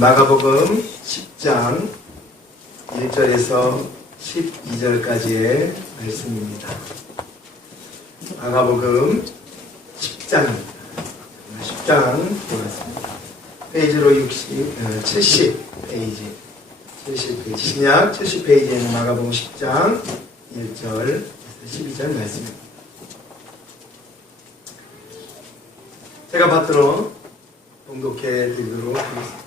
마가복음 10장 1절에서 12절까지의 말씀입니다. 마가복음 10장입니다. 10장 보겠습니다. 페이지로 70페이지. 신약 70페이지에 있는 마가복음 10장 1절에서 12절 말씀입니다. 제가 받들어 봉독해 드리도록 하겠습니다.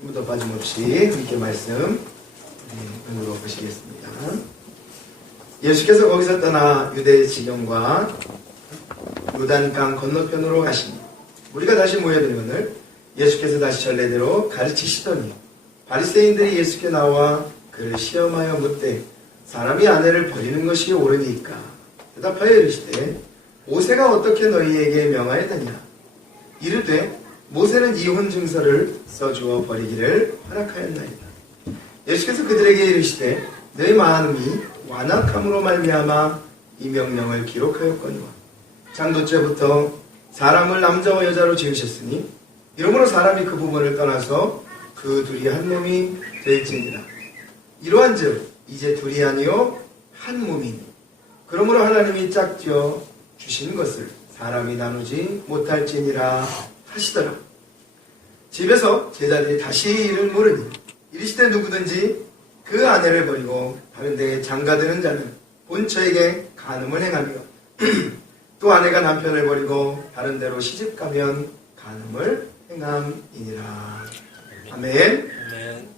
한 번 더 빠짐없이 함께 말씀 눈으로 보시겠습니다. 예수께서 거기서 떠나 유대 지경과 요단강 건너편으로 가시니 우리가 다시 모여들면을 예수께서 다시 전례대로 가르치시더니 바리새인들이 예수께 나와 그를 시험하여 묻되 사람이 아내를 버리는 것이 옳으니까 대답하여 이르시되 모세가 어떻게 너희에게 명하였느냐 이르되 모세는 이혼 증서를 써주어 버리기를 허락하였나이다. 예수께서 그들에게 이르시되 너희 마음이 완악함으로 말미암아 이 명령을 기록하였거니와 창조때부터 사람을 남자와 여자로 지으셨으니 이러므로 사람이 그 부분을 떠나서 그 둘이 한 몸이 될지니라. 이러한즉 이제 둘이 아니요 한 몸이니 그러므로 하나님이 짝지어 주신 것을 사람이 나누지 못할지니라 하시더라. 집에서 제자들이 다시 이를 물으니 이르시되 누구든지 그 아내를 버리고 다른 데에 장가드는 자는 본처에게 간음을 행하며 또 아내가 남편을 버리고 다른 데로 시집가면 간음을 행함이니라. 아멘. 아멘.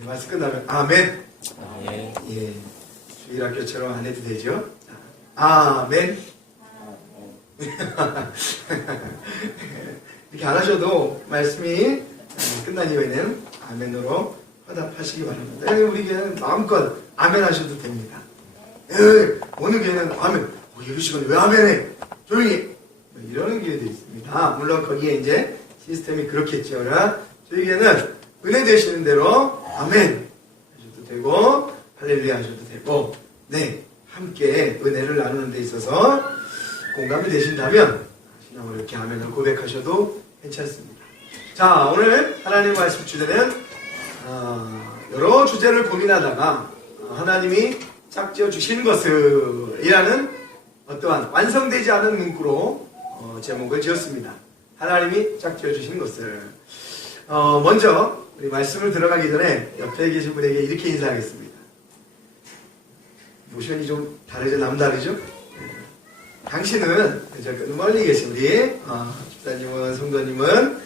말씀 끝나면 아멘. 아멘. 예, 주일학교처럼 안 해도 되죠? 아멘. 이렇게 안 하셔도 말씀이 끝난 이후에는 아멘으로 화답하시기 바랍니다. 우리 교회는 마음껏 아멘 하셔도 됩니다. 어느 교회는 아멘, 이 시간에 왜 아멘해? 조용히! 이러는 교회도 있습니다. 물론 거기에 이제 시스템이 그렇겠죠. 그러나 저희 교회는 은혜 되시는 대로 아멘 하셔도 되고 할렐루야 하셔도 되고 네, 함께 은혜를 나누는 데 있어서 공감이 되신다면 신앙으로 이렇게 아멘을 고백하셔도 괜찮습니다. 자, 오늘 하나님 말씀 주제는 여러 주제를 고민하다가 하나님이 짝지어 주신 것을 이라는 어떠한 완성되지 않은 문구로 제목을 지었습니다. 하나님이 짝지어 주신 것을 먼저 우리 말씀을 들어가기 전에 옆에 계신 분에게 이렇게 인사하겠습니다. 모션이 좀 다르죠? 남다르죠? 당신은 저 멀리 계신 우리 집사님은 성도님은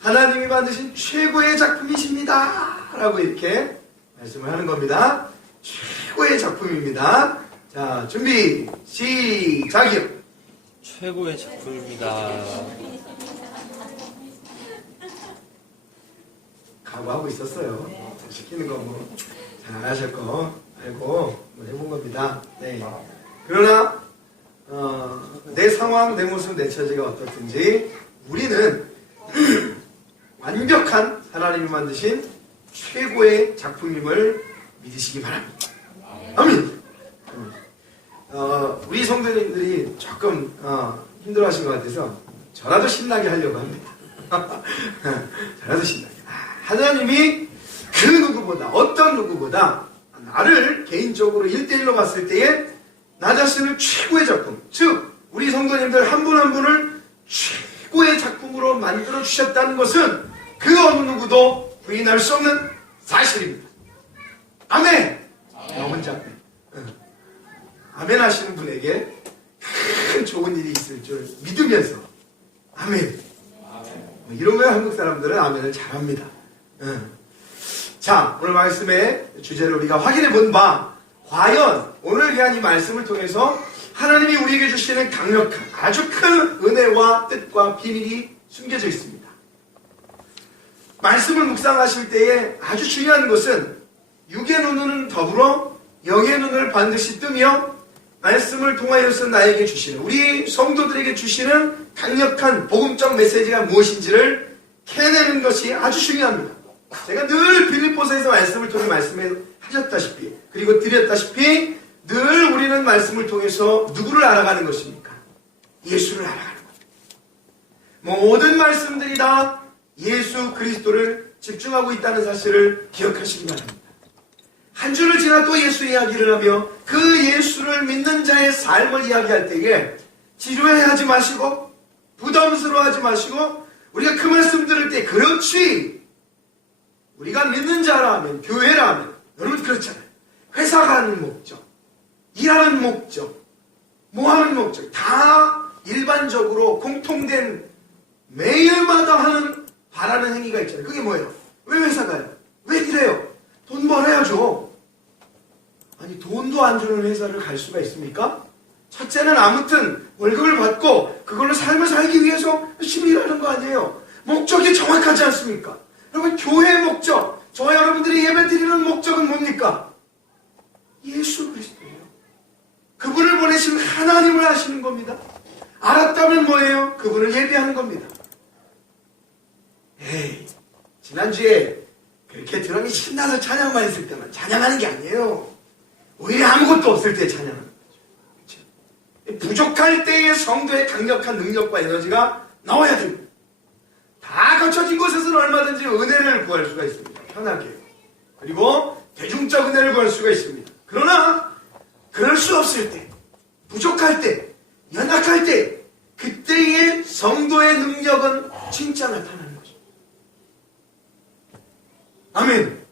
하나님이 만드신 최고의 작품이십니다 라고 이렇게 말씀을 하는 겁니다. 최고의 작품입니다. 자, 준비 시작이요. 최고의 작품입니다. 각오하고 있었어요. 시키는 거 뭐 잘하실 거 알고 해본 겁니다. 네. 그러나 내 상황, 내 모습, 내 처지가 어떻든지 우리는 완벽한 하나님이 만드신 최고의 작품임을 믿으시기 바랍니다. 아멘. 우리 성도님들이 조금 힘들어하신 것 같아서 저라도 신나게 하려고 합니다. 저라도 신나게. 하나님이 그 누구보다 어떤 누구보다 나를 개인적으로 1대1로 봤을 때에 나 자신을 최고의 작품, 즉 우리 성도님들 한 분 한 분을 최고의 작품으로 만들어 주셨다는 것은 그 어느 누구도 부인할 수 없는 사실입니다. 아멘. 나 혼자 아멘 하시는 분에게 큰 좋은 일이 있을 줄 믿으면서 아멘. 이러면 한국 사람들은 아멘을 잘합니다. 자, 오늘 말씀의 주제를 우리가 확인해 본 바 과연 오늘 귀한 이 말씀을 통해서 하나님이 우리에게 주시는 강력한 아주 큰 은혜와 뜻과 비밀이 숨겨져 있습니다. 말씀을 묵상하실 때에 아주 중요한 것은 육의 눈은 더불어 영의 눈을 반드시 뜨며 말씀을 통하여서 나에게 주시는 우리 성도들에게 주시는 강력한 복음적 메시지가 무엇인지를 캐내는 것이 아주 중요합니다. 제가 늘 빌립보서에서 말씀을 통해 말씀하셨다시피 그리고 드렸다시피 늘 우리는 말씀을 통해서 누구를 알아가는 것입니까? 예수를 알아가는 겁니다. 모든 말씀들이 다 예수 그리스도를 집중하고 있다는 사실을 기억하시기 바랍니다. 한 주를 지나도 예수 이야기를 하며 그 예수를 믿는 자의 삶을 이야기할 때에 지루해하지 마시고 부담스러워하지 마시고 우리가 그 말씀 들을 때 그렇지 우리가 믿는 자라면 교회라면 여러분 그렇잖아요. 회사 가는 목적, 일하는 목적, 뭐하는 목적 다 일반적으로 공통된 매일마다 하는 바라는 행위가 있잖아요. 그게 뭐예요? 왜 회사 가요? 왜 일해요? 돈 벌어야죠. 아니 돈도 안 주는 회사를 갈 수가 있습니까? 첫째는 아무튼 월급을 받고 그걸로 삶을 살기 위해서 열심히 일하는 거 아니에요. 목적이 정확하지 않습니까? 여러분 교회의 목적, 저와 여러분들이 예배 드리는 목적은 뭡니까? 예수 그리스도예요. 그분을 보내신 하나님을 아시는 겁니다. 알았다면 뭐예요? 그분을 예배하는 겁니다. 에이, 지난주에 그렇게 드럼이 신나서 찬양만 했을 때만 찬양하는 게 아니에요. 오히려 아무것도 없을 때 찬양하는 거죠. 그렇죠? 부족할 때의 성도의 강력한 능력과 에너지가 나와야 됩니다. 다 갖춰진 곳에서는 얼마든지 은혜를 구할 수가 있습니다. 편하게. 그리고 대중적 은혜를 구할 수가 있습니다. 그러나 그럴 수 없을 때, 부족할 때, 연약할 때 그때의 성도의 능력은 진짜 나타나는 거죠. 아멘.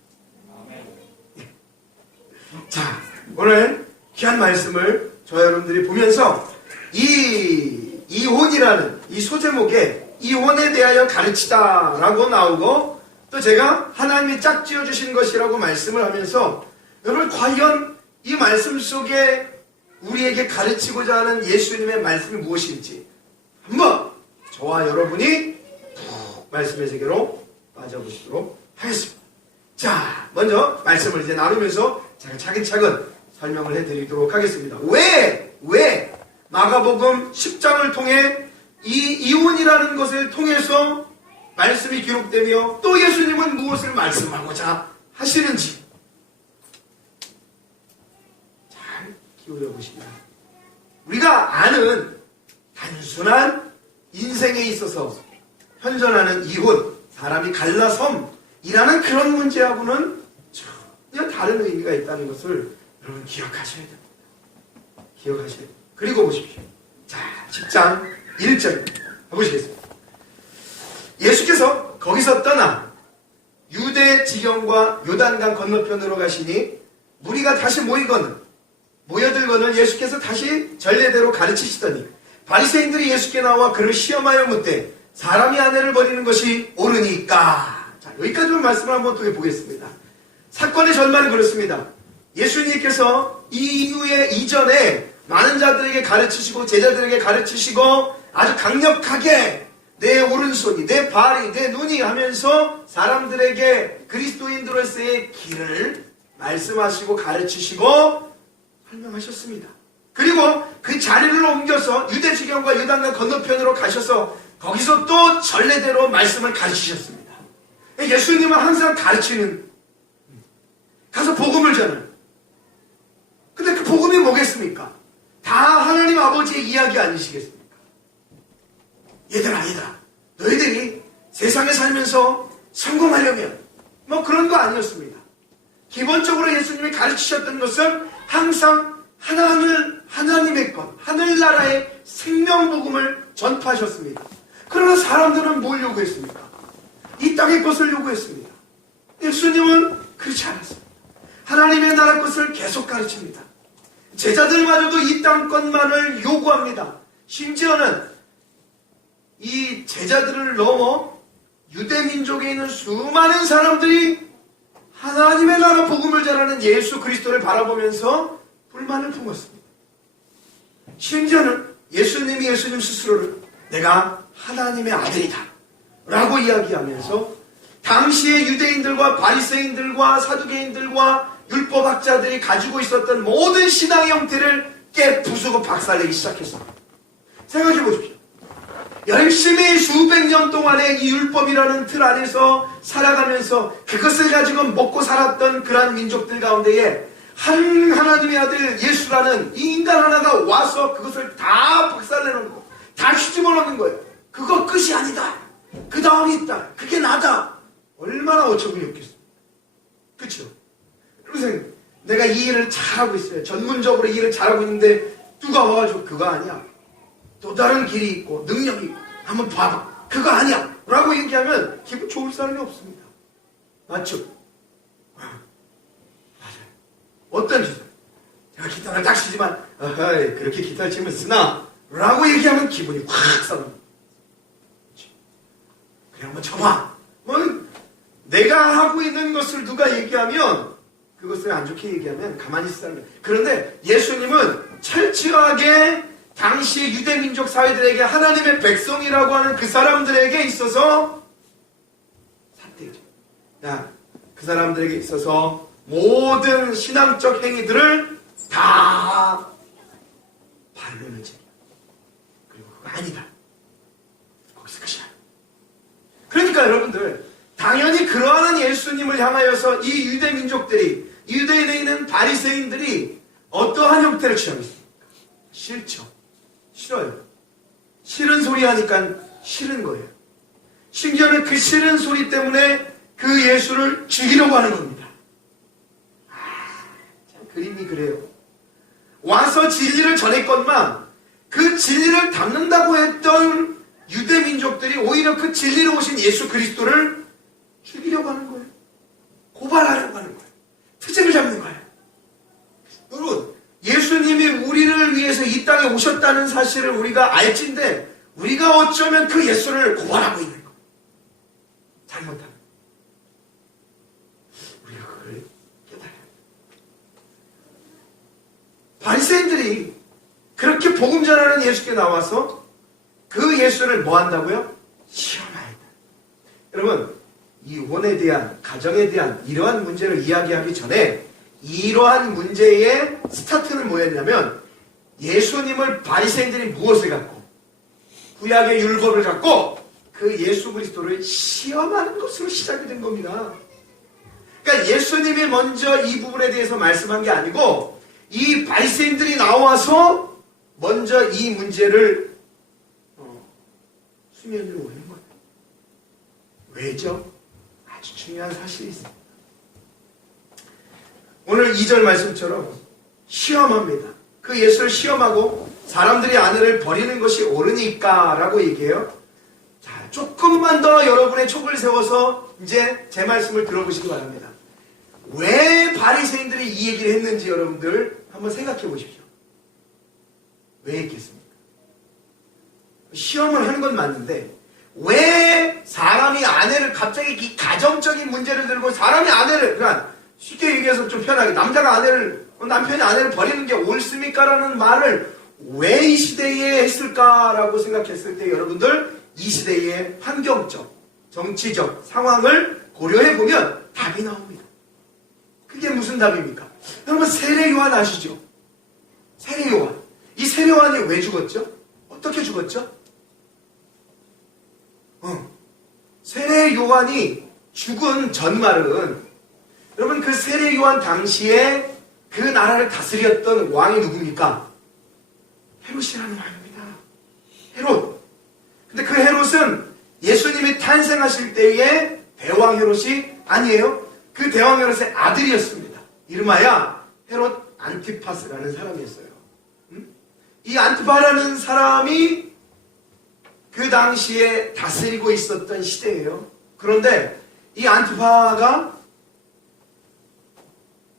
자, 오늘 귀한 말씀을 저와 여러분들이 보면서 이 이혼이라는 이 소제목에 이혼에 대하여 가르치다 라고 나오고 또 제가 하나님이 짝지어 주신 것이라고 말씀을 하면서 여러분 과연 이 말씀 속에 우리에게 가르치고자 하는 예수님의 말씀이 무엇인지 한번 저와 여러분이 푹 말씀의 세계로 빠져보시도록 하겠습니다. 자, 먼저 말씀을 이제 나누면서 제가 차근차근 설명을 해드리도록 하겠습니다. 왜 마가복음 10장을 통해 이 이혼이라는 것을 통해서 말씀이 기록되며 또 예수님은 무엇을 말씀하고자 하시는지 잘 기울여 보시면 우리가 아는 단순한 인생에 있어서 현존하는 이혼, 사람이 갈라섬이라는 그런 문제하고는 전혀 다른 의미가 있다는 것을 여러분 기억하셔야 됩니다. 기억하셔야 됩니다. 그리고 보십시오. 자, 10장 1절입니다. 보시겠습니다. 예수께서 거기서 떠나 유대 지경과 요단강 건너편으로 가시니 무리가 다시 모여들거늘 예수께서 다시 전례대로 가르치시더니 바리새인들이 예수께 나와 그를 시험하여 묻되 사람이 아내를 버리는 것이 옳으니까. 자, 여기까지만 말씀을 한번 또 해보겠습니다. 사건의 전말은 그렇습니다. 예수님께서 이전에 많은 자들에게 가르치시고 제자들에게 가르치시고 아주 강력하게 내 오른손이, 내 발이, 내 눈이 하면서 사람들에게 그리스도인들로서의 길을 말씀하시고 가르치시고 설명하셨습니다. 그리고 그 자리를 옮겨서 유대지경과 요단강 건너편으로 가셔서 거기서 또 전례대로 말씀을 가르치셨습니다. 예수님은 항상 가르치는, 가서 복음을 전하는. 근데 그 복음이 뭐겠습니까? 다 하나님 아버지의 이야기 아니시겠습니까? 얘들아 너희들이 세상에 살면서 성공하려면 뭐 그런 거 아니었습니다. 기본적으로 예수님이 가르치셨던 것은 항상 하나님의 것, 하늘나라의 생명복음을 전파하셨습니다. 그러나 사람들은 뭘 요구했습니까? 이 땅의 것을 요구했습니다. 예수님은 그렇지 않았습니다. 하나님의 나라 것을 계속 가르칩니다. 제자들마저도 이 땅 것만을 요구합니다. 심지어는 이 제자들을 넘어 유대민족에 있는 수많은 사람들이 하나님의 나라 복음을 전하는 예수 그리스도를 바라보면서 불만을 품었습니다. 심지어는 예수님이 예수님 스스로를 내가 하나님의 아들이다 라고 이야기하면서 당시의 유대인들과 바리새인들과 사두개인들과 율법학자들이 가지고 있었던 모든 신앙의 형태를 깨부수고 박살내기 시작했습니다. 생각해 보십시오. 열심히 수백 년 동안의 이 율법이라는 틀 안에서 살아가면서 그것을 가지고 먹고 살았던 그러한 민족들 가운데에 한 하나님의 아들 예수라는 이 인간 하나가 와서 그것을 다 박살내는 거, 다 휘집어 놓는 거예요. 그거 끝이 아니다. 그 다음이 있다. 그게 나다. 얼마나 어처구니 없겠어요. 그렇죠? 그래서 내가 이 일을 잘하고 있어요. 전문적으로 이 일을 잘하고 있는데 누가 와가지고 그거 아니야. 또 다른 길이 있고 능력이 있고 한번 봐봐. 그거 아니야. 라고 얘기하면 기분 좋을 사람이 없습니다. 맞죠? 맞아요. 어떤 기사? 제가 기타를 딱 치지만 그렇게 기타를 치면 쓰나? 라고 얘기하면 기분이 확 싸납니다. 그래 한번 쳐봐. 내가 하고 있는 것을 누가 얘기하면 그것을 안 좋게 얘기하면 가만히 있을 사람이에요. 그런데 예수님은 철저하게 당시 유대민족 사회들에게 하나님의 백성이라고 하는 그 사람들에게 있어서 삿대죠. 그 사람들에게 있어서 모든 신앙적 행위들을 다 반론을 제기하고 그리고 그거 아니다. 거기서 끝이야. 그러니까 여러분들 당연히 그러한 예수님을 향하여서 이 유대민족들이 유대인에 있는 바리새인들이 어떠한 형태를 취하고 있습니까? 싫죠. 싫어요. 싫은 소리 하니까 싫은 거예요. 심지어는 그 싫은 소리 때문에 그 예수를 죽이려고 하는 겁니다. 참 그림이 그래요. 와서 진리를 전했건만 그 진리를 담는다고 했던 유대민족들이 오히려 그 진리로 오신 예수 그리스도를 죽이려고 하는 거예요. 고발하려고 하는 거예요. 트집을 잡는 거예요. 여러분, 예수님이 우리를 위해서 이 땅에 오셨다는 사실을 우리가 알진데 우리가 어쩌면 그 예수를 고발하고 있는 거예요. 잘못하면. 우리가 그걸 깨달아야 돼요. 바리새인들이 그렇게 복음 전하는 예수께 나와서 그 예수를 뭐 한다고요? 시험해야 돼. 여러분, 이혼에 대한, 가정에 대한 이러한 문제를 이야기하기 전에 이러한 문제의 스타트는 뭐였냐면 예수님을 바리새인들이 무엇을 갖고 구약의 율법을 갖고 그 예수 그리스도를 시험하는 것으로 시작이 된 겁니다. 그러니까 예수님이 먼저 이 부분에 대해서 말씀한 게 아니고 이 바리새인들이 나와서 먼저 이 문제를 수면 위로 올린 거예요. 왜죠? 아주 중요한 사실이 있습니다. 오늘 2절 말씀처럼 시험합니다. 그 예수를 시험하고 사람들이 아내를 버리는 것이 옳으니까 라고 얘기해요. 자, 조금만 더 여러분의 촉을 세워서 이제 제 말씀을 들어보시기 바랍니다. 왜 바리새인들이 이 얘기를 했는지 여러분들 한번 생각해 보십시오. 왜 했겠습니까? 시험을 하는 건 맞는데 왜 사람이 아내를 갑자기 이 가정적인 문제를 들고 사람이 아내를 그러니까 쉽게 얘기해서 좀 편하게 남자가 남편이 아내를 버리는 게 옳습니까? 라는 말을 왜 이 시대에 했을까라고 생각했을 때 여러분들 이 시대의 환경적, 정치적 상황을 고려해 보면 답이 나옵니다. 그게 무슨 답입니까? 여러분 세례 요한 아시죠? 세례 요한. 이 세례 요한이 왜 죽었죠? 어떻게 죽었죠? 세례 요한이 죽은 전말은 여러분 그 세례 요한 당시에 그 나라를 다스렸던 왕이 누굽니까? 헤롯이라는 왕입니다. 헤롯. 근데 그 헤롯은 예수님이 탄생하실 때의 대왕 헤롯이 아니에요. 그 대왕 헤롯의 아들이었습니다. 이름하여 헤롯 안티파스라는 사람이었어요. 이 안티파라는 사람이 그 당시에 다스리고 있었던 시대예요. 그런데 이 안티파가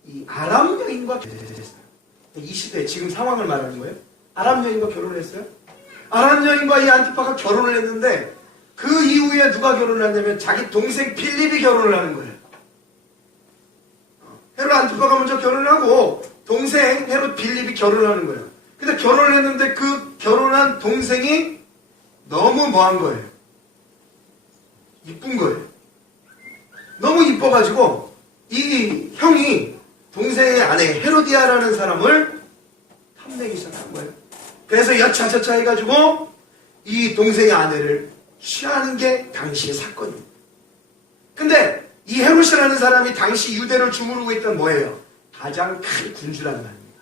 이 아람 여인과 결혼했어요. 이 시대 지금 상황을 말하는 거예요. 아람 여인과 결혼을 했어요. 아람 여인과 이 안티파가 결혼을 했는데 그 이후에 누가 결혼을 하냐면 자기 동생 필립이 결혼을 하는 거예요. 헤롯 안티파가 먼저 결혼을 하고 동생 헤롯 필립이 결혼을 하는 거예요. 근데 결혼을 했는데 그 결혼한 동생이 너무 뭐한 거예요? 이쁜 거예요. 너무 이뻐가지고 이 형이 동생의 아내 헤로디아라는 사람을 탐내기 시작한 거예요. 그래서 여차저차 해가지고 이 동생의 아내를 취하는 게 당시의 사건입니다. 근데 이 헤롯이라는 사람이 당시 유대를 주무르고 있던 뭐예요? 가장 큰 군주라는 말입니다.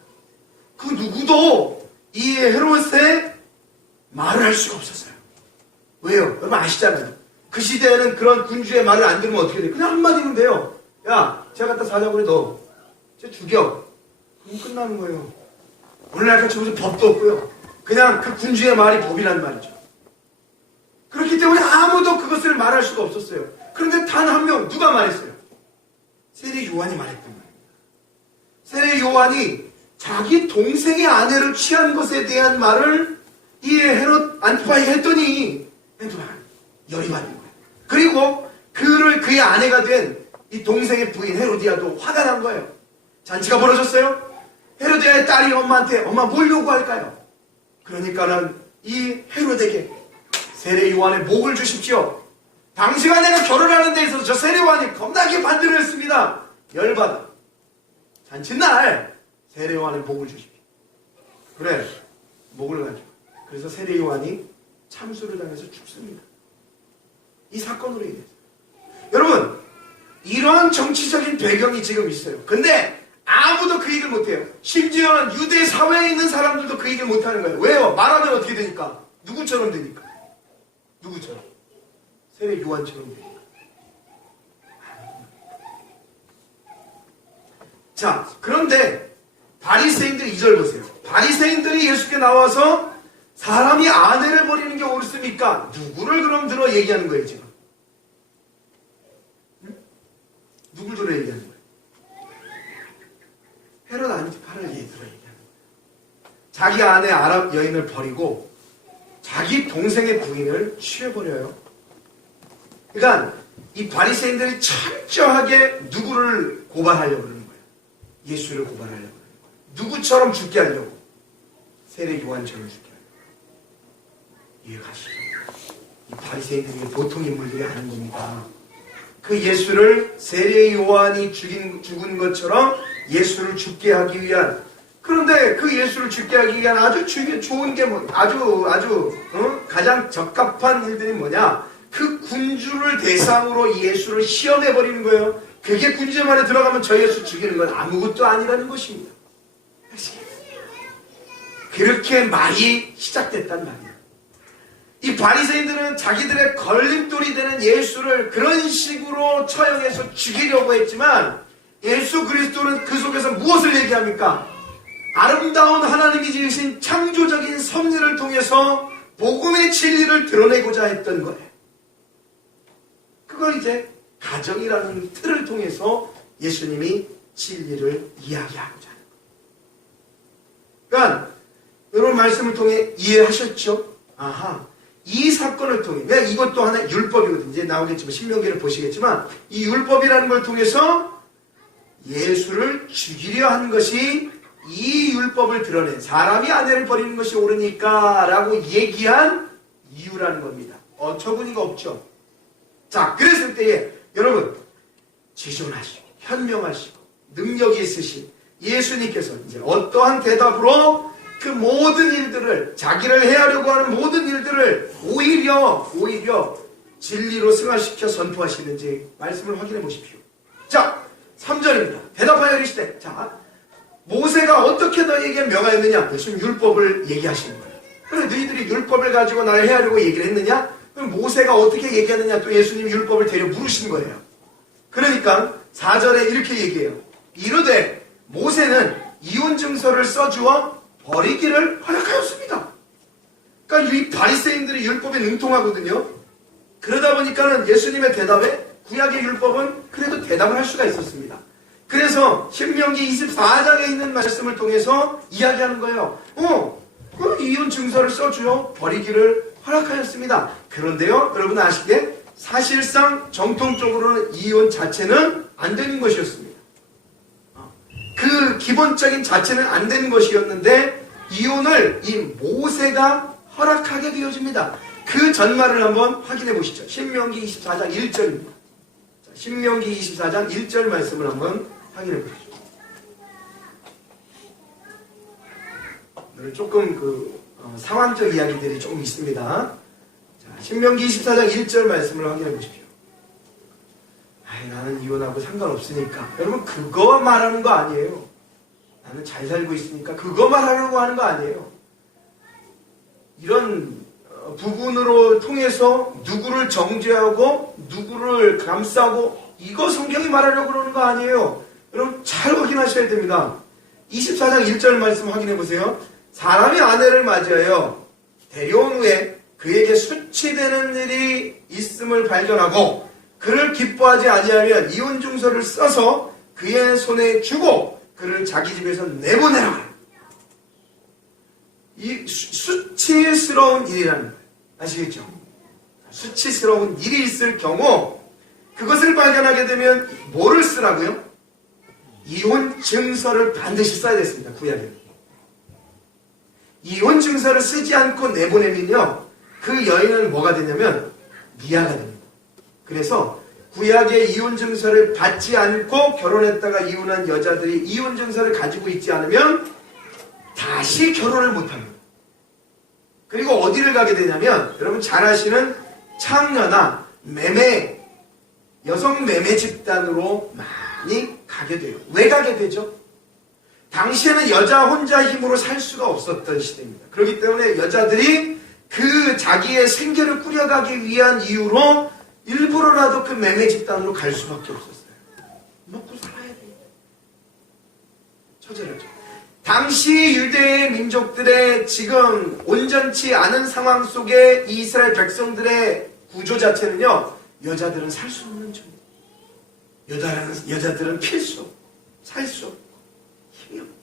그 누구도 이 헤롯의 말을 할 수가 없었어요. 왜요? 여러분 아시잖아요. 그 시대에는 그런 군주의 말을 안 들으면 어떻게 돼? 그냥 한마디면 돼요. 야, 제가 갖다 사자고 그래, 너. 쟤 죽여. 그럼 끝나는 거예요. 오늘날 같이 무슨 법도 없고요. 그냥 그 군주의 말이 법이란 말이죠. 그렇기 때문에 아무도 그것을 말할 수가 없었어요. 그런데 단 한 명, 누가 말했어요? 세례 요한이 말했단 말입니다. 세례 요한이 자기 동생의 아내를 취한 것에 대한 말을 이 헤롯 안티파에게 했더니 헤롯은 열이 받는 거예요. 그리고 그의 아내가 된 이 동생의 부인 헤로디아도 화가 난 거예요. 잔치가 벌어졌어요. 헤로디아의 딸이 엄마한테 엄마 뭘 요구할까요? 그러니까는 이 헤롯에게 세례 요한의 목을 주십시오. 당시가 내가 결혼하는 데 있어서 저 세례 요한이 겁나게 반대를 했습니다. 열받아. 잔칫날 세례 요한의 목을 주십시오. 그래, 목을 가져. 그래서 세례 요한이 참수를 당해서 죽습니다. 이 사건으로 인해서. 여러분, 이러한 정치적인 배경이 지금 있어요. 근데 아무도 그 얘기를 못해요. 심지어는 유대 사회에 있는 사람들도 그 얘기를 못하는 거예요. 왜요? 말하면 어떻게 되니까? 누구처럼 되니까? 누구처럼? 세례 요한처럼 되니까. 자, 그런데 바리새인들 2절 보세요. 바리새인들이 예수께 나와서 사람이 아내를 버리는 게 옳습니까? 누구를 그럼 들어 얘기하는 거예요, 지금? 누굴 들어 얘기하는 거예요? 헤롯 안티파를 들어 얘기하는 거예요. 자기 아내 아랍 여인을 버리고 자기 동생의 부인을 취해버려요. 그러니까 이 바리새인들이 철저하게 누구를 고발하려고 그러는 거예요? 예수를 고발하려고 그러는 거예요. 누구처럼 죽게 하려고? 세례 요한처럼 죽게 하려고. 이해가시죠? 이 바리새인들이 보통 인물들이 아닌 겁니다. 그 예수를 세례 요한이 죽은 것처럼 예수를 죽게 하기 위한, 그런데 그 예수를 죽게 하기 위한 아주 좋은 게 가장 적합한 일들이 뭐냐? 그 군주를 대상으로 예수를 시험해버리는 거예요. 그게 군주의 말에 들어가면 저 예수 죽이는 건 아무것도 아니라는 것입니다. 그렇게 말이 시작됐단 말이에요. 이 바리새인들은 자기들의 걸림돌이 되는 예수를 그런 식으로 처형해서 죽이려고 했지만 예수 그리스도는 그 속에서 무엇을 얘기합니까? 아름다운 하나님이 지으신 창조적인 섭리를 통해서 복음의 진리를 드러내고자 했던 거예요. 그걸 이제 가정이라는 틀을 통해서 예수님이 진리를 이야기하고자 하는 거예요. 그러니까 여러분 말씀을 통해 이해하셨죠? 아하. 이 사건을 통해, 그러니까 이것도 하나의 율법이거든요. 이제 나오겠지만, 신명기를 보시겠지만, 이 율법이라는 걸 통해서 예수를 죽이려 한 것이 이 율법을 드러낸 사람이 아내를 버리는 것이 옳으니까 라고 얘기한 이유라는 겁니다. 어처구니가 없죠. 자, 그랬을 때에 여러분, 지존하시고, 현명하시고, 능력이 있으신 예수님께서 이제 어떠한 대답으로 그 모든 일들을, 자기를 해하려고 하는 모든 일들을 오히려 진리로 승화시켜 선포하시는지 말씀을 확인해 보십시오. 자, 3절입니다. 대답하여 이르시되, 자, 모세가 어떻게 너희에게 명하였느냐? 예수님 율법을 얘기하시는 거예요. 그래, 너희들이 율법을 가지고 나를 해하려고 얘기를 했느냐? 그럼 모세가 어떻게 얘기하느냐? 또 예수님 율법을 데려 물으신 거예요. 그러니까 4절에 이렇게 얘기해요. 이르되 모세는 이혼 증서를 써주어 버리기를 허락하였습니다. 그러니까 이 바리새인들이 율법에 능통하거든요. 그러다 보니까는 예수님의 대답에 구약의 율법은 그래도 대답을 할 수가 있었습니다. 그래서 신명기 24장에 있는 말씀을 통해서 이야기하는 거예요. 그 이혼 증서를 써주어 버리기를 허락하였습니다. 그런데요, 여러분 아시게 사실상 정통적으로는 이혼 자체는 안 되는 것이었습니다. 그 기본적인 자체는 안 되는 것이었는데 이혼을 이 모세가 허락하게 되어집니다. 그 전말을 한번 확인해 보시죠. 신명기 24장 1절입니다. 신명기 24장 1절 말씀을 한번 확인해 보시죠. 오늘 조금 상황적 이야기들이 조금 있습니다. 자, 신명기 24장 1절 말씀을 확인해 보십시오. 나는 이혼하고 상관없으니까. 여러분, 그거 말하는 거 아니에요. 나는 잘 살고 있으니까 그거 말하려고 하는 거 아니에요. 이런 부분으로 통해서 누구를 정죄하고 누구를 감싸고 이거 성경이 말하려고 그러는 거 아니에요. 여러분 잘 확인하셔야 됩니다. 24장 1절 말씀 확인해 보세요. 사람이 아내를 맞이하여 데려온 후에 그에게 수치되는 일이 있음을 발견하고 그를 기뻐하지 아니하면 이혼 증서를 써서 그의 손에 주고 그를 자기 집에서 내보내라. 이 수치스러운 일이라는 거예요. 아시겠죠? 수치스러운 일이 있을 경우 그것을 발견하게 되면 뭐를 쓰라고요? 이혼 증서를 반드시 써야 됐습니다. 구약에. 이혼 증서를 쓰지 않고 내보내면요. 그 여인은 뭐가 되냐면 미아가 됩니다. 그래서 구약의 이혼 증서를 받지 않고 결혼했다가 이혼한 여자들이 이혼 증서를 가지고 있지 않으면 다시 결혼을 못합니다. 그리고 어디를 가게 되냐면 여러분 잘 아시는 창녀나 매매 여성 매매 집단으로 많이 가게 돼요. 왜 가게 되죠? 당시에는 여자 혼자 힘으로 살 수가 없었던 시대입니다. 그렇기 때문에 여자들이 그 자기의 생계를 꾸려가기 위한 이유로 일부러라도 그 매매 집단으로 갈 수밖에 없었어요. 먹고 살아야 돼요. 처절하죠. 당시 유대의 민족들의 지금 온전치 않은 상황 속에 이스라엘 백성들의 구조 자체는요. 여자들은 살 수 없는 존재. 여자들은 필수. 살 수 없고 힘이 없는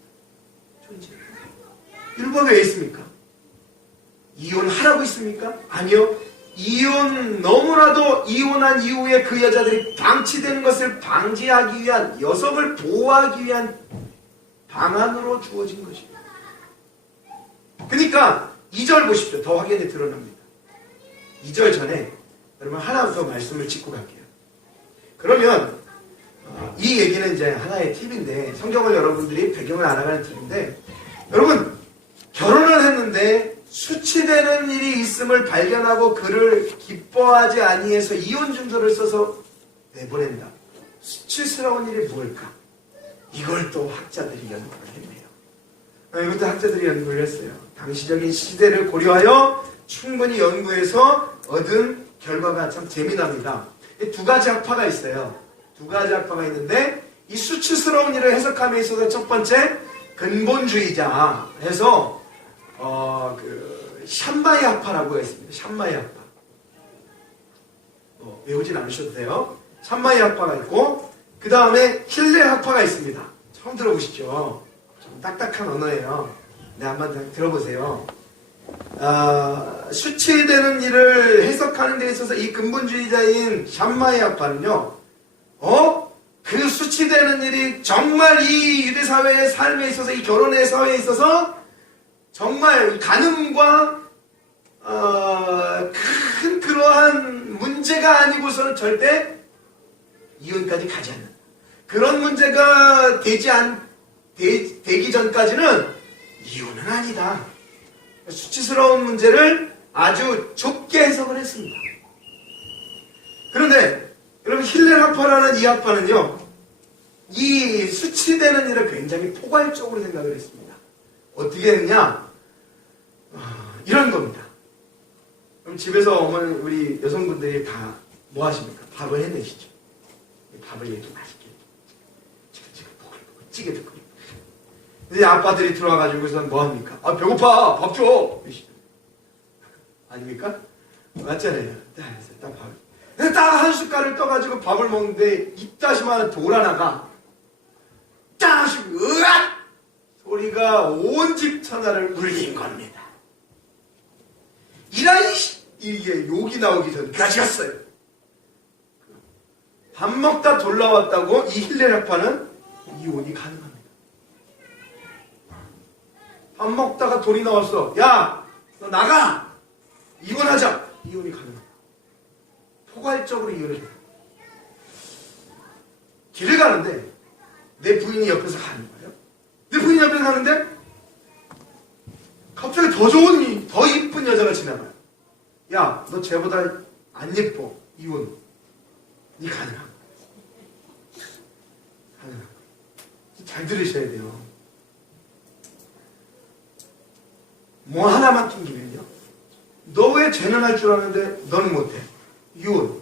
존재. 율법에 왜 있습니까? 이혼하라고 있습니까? 아니요. 너무나도 이혼한 이후에 그 여자들이 방치되는 것을 방지하기 위한 여성을 보호하기 위한 방안으로 주어진 것입니다. 그러니까 2절 보십시오. 더 확연히 드러납니다. 2절 전에 여러분 하나 더 말씀을 짚고 갈게요. 그러면 이 얘기는 이제 하나의 팁인데 성경을 여러분들이 배경을 알아가는 팁인데 여러분 결혼을 했는데 수치되는 일이 있음을 발견하고 그를 기뻐하지 아니해서 이혼 증서를 써서 내보낸다. 수치스러운 일이 뭘까? 이걸 또 학자들이 연구를 했네요. 이것도 학자들이 연구를 했어요. 당시적인 시대를 고려하여 충분히 연구해서 얻은 결과가 참 재미납니다. 두 가지 학파가 있어요. 두 가지 학파가 있는데 이 수치스러운 일을 해석함에 있어서 첫 번째 근본주의자 해서 샴마이 학파라고 했습니다. 샴마이 학파. 외우진 않으셔도 돼요. 샴마이 학파가 있고 그 다음에 힐레 학파가 있습니다. 처음 들어보시죠? 좀 딱딱한 언어예요. 네, 한번 들어보세요. 수치되는 일을 해석하는 데 있어서 이 근본주의자인 샴마이 학파는요. 그 수치되는 일이 정말 이 유대 사회의 삶에 있어서 이 결혼의 사회에 있어서 정말 간음과 큰 그러한 문제가 아니고서는 절대 이혼까지 가지 않는 그런 문제가 되기 전까지는 이혼은 아니다. 수치스러운 문제를 아주 좁게 해석을 했습니다. 그런데 여러분 힐렐 학파라는 이 학파는요. 이 수치되는 일을 굉장히 포괄적으로 생각을 했습니다. 어떻게 했냐? 이런 겁니다. 그럼 집에서 어머니 우리 여성분들이 다 뭐 하십니까? 밥을 해내시죠. 밥을 이렇게 맛있게 찌개도 끓이고 근데 아빠들이 들어와가지고서 뭐 합니까? 배고파 밥 줘! 아닙니까? 맞잖아요. 딱 밥. 근데 딱 한 숟갈을 떠가지고 밥을 먹는데 입다시만 돌아나가 딱 으악! 소리가 온 집 천하를 울린 겁니다. 이게 욕이 나오기 전까지 갔어요. 밥 먹다 돌아왔다고 이 힐렐 학파는 이혼이 가능합니다. 밥 먹다가 돌이 나왔어. 야, 너 나가! 이혼하자! 이혼이 가능합니다. 포괄적으로 이혼을 해요. 길을 가는데 내 부인이 옆에서 가는 거예요. 내 부인이 옆에서 가는데 갑자기 더 좋은, 더 이쁜 여자가 지나가요. 야, 너 쟤보다 안 예뻐. 이혼. 이 가능한 거예요. 가능한 거예요. 잘 들으셔야 돼요. 뭐 하나만 튕기면요. 너 왜 그래 쟤는 할 줄 아는데 너는 못해. 이혼.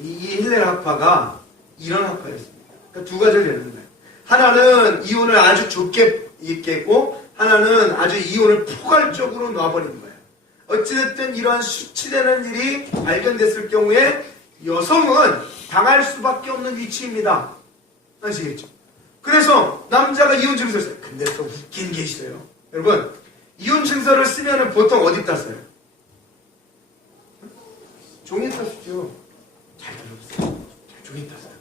이 힐레라 학파가 이런 학파였습니다. 그러니까 두 가지를 내는 거예요. 하나는 이혼을 아주 좁게 있겠고 하나는 아주 이혼을 포괄적으로 놔버리는 거예요. 어찌됐든 이러한 수치되는 일이 발견됐을 경우에 여성은 당할 수밖에 없는 위치입니다. 아시겠죠? 그래서 남자가 이혼 증서를 써요. 근데 또 웃긴 게 있어요. 여러분, 이혼 증서를 쓰면 보통 어디다 써요? 종이에다 쓰죠. 잘 들어보세요. 종이에다 써요.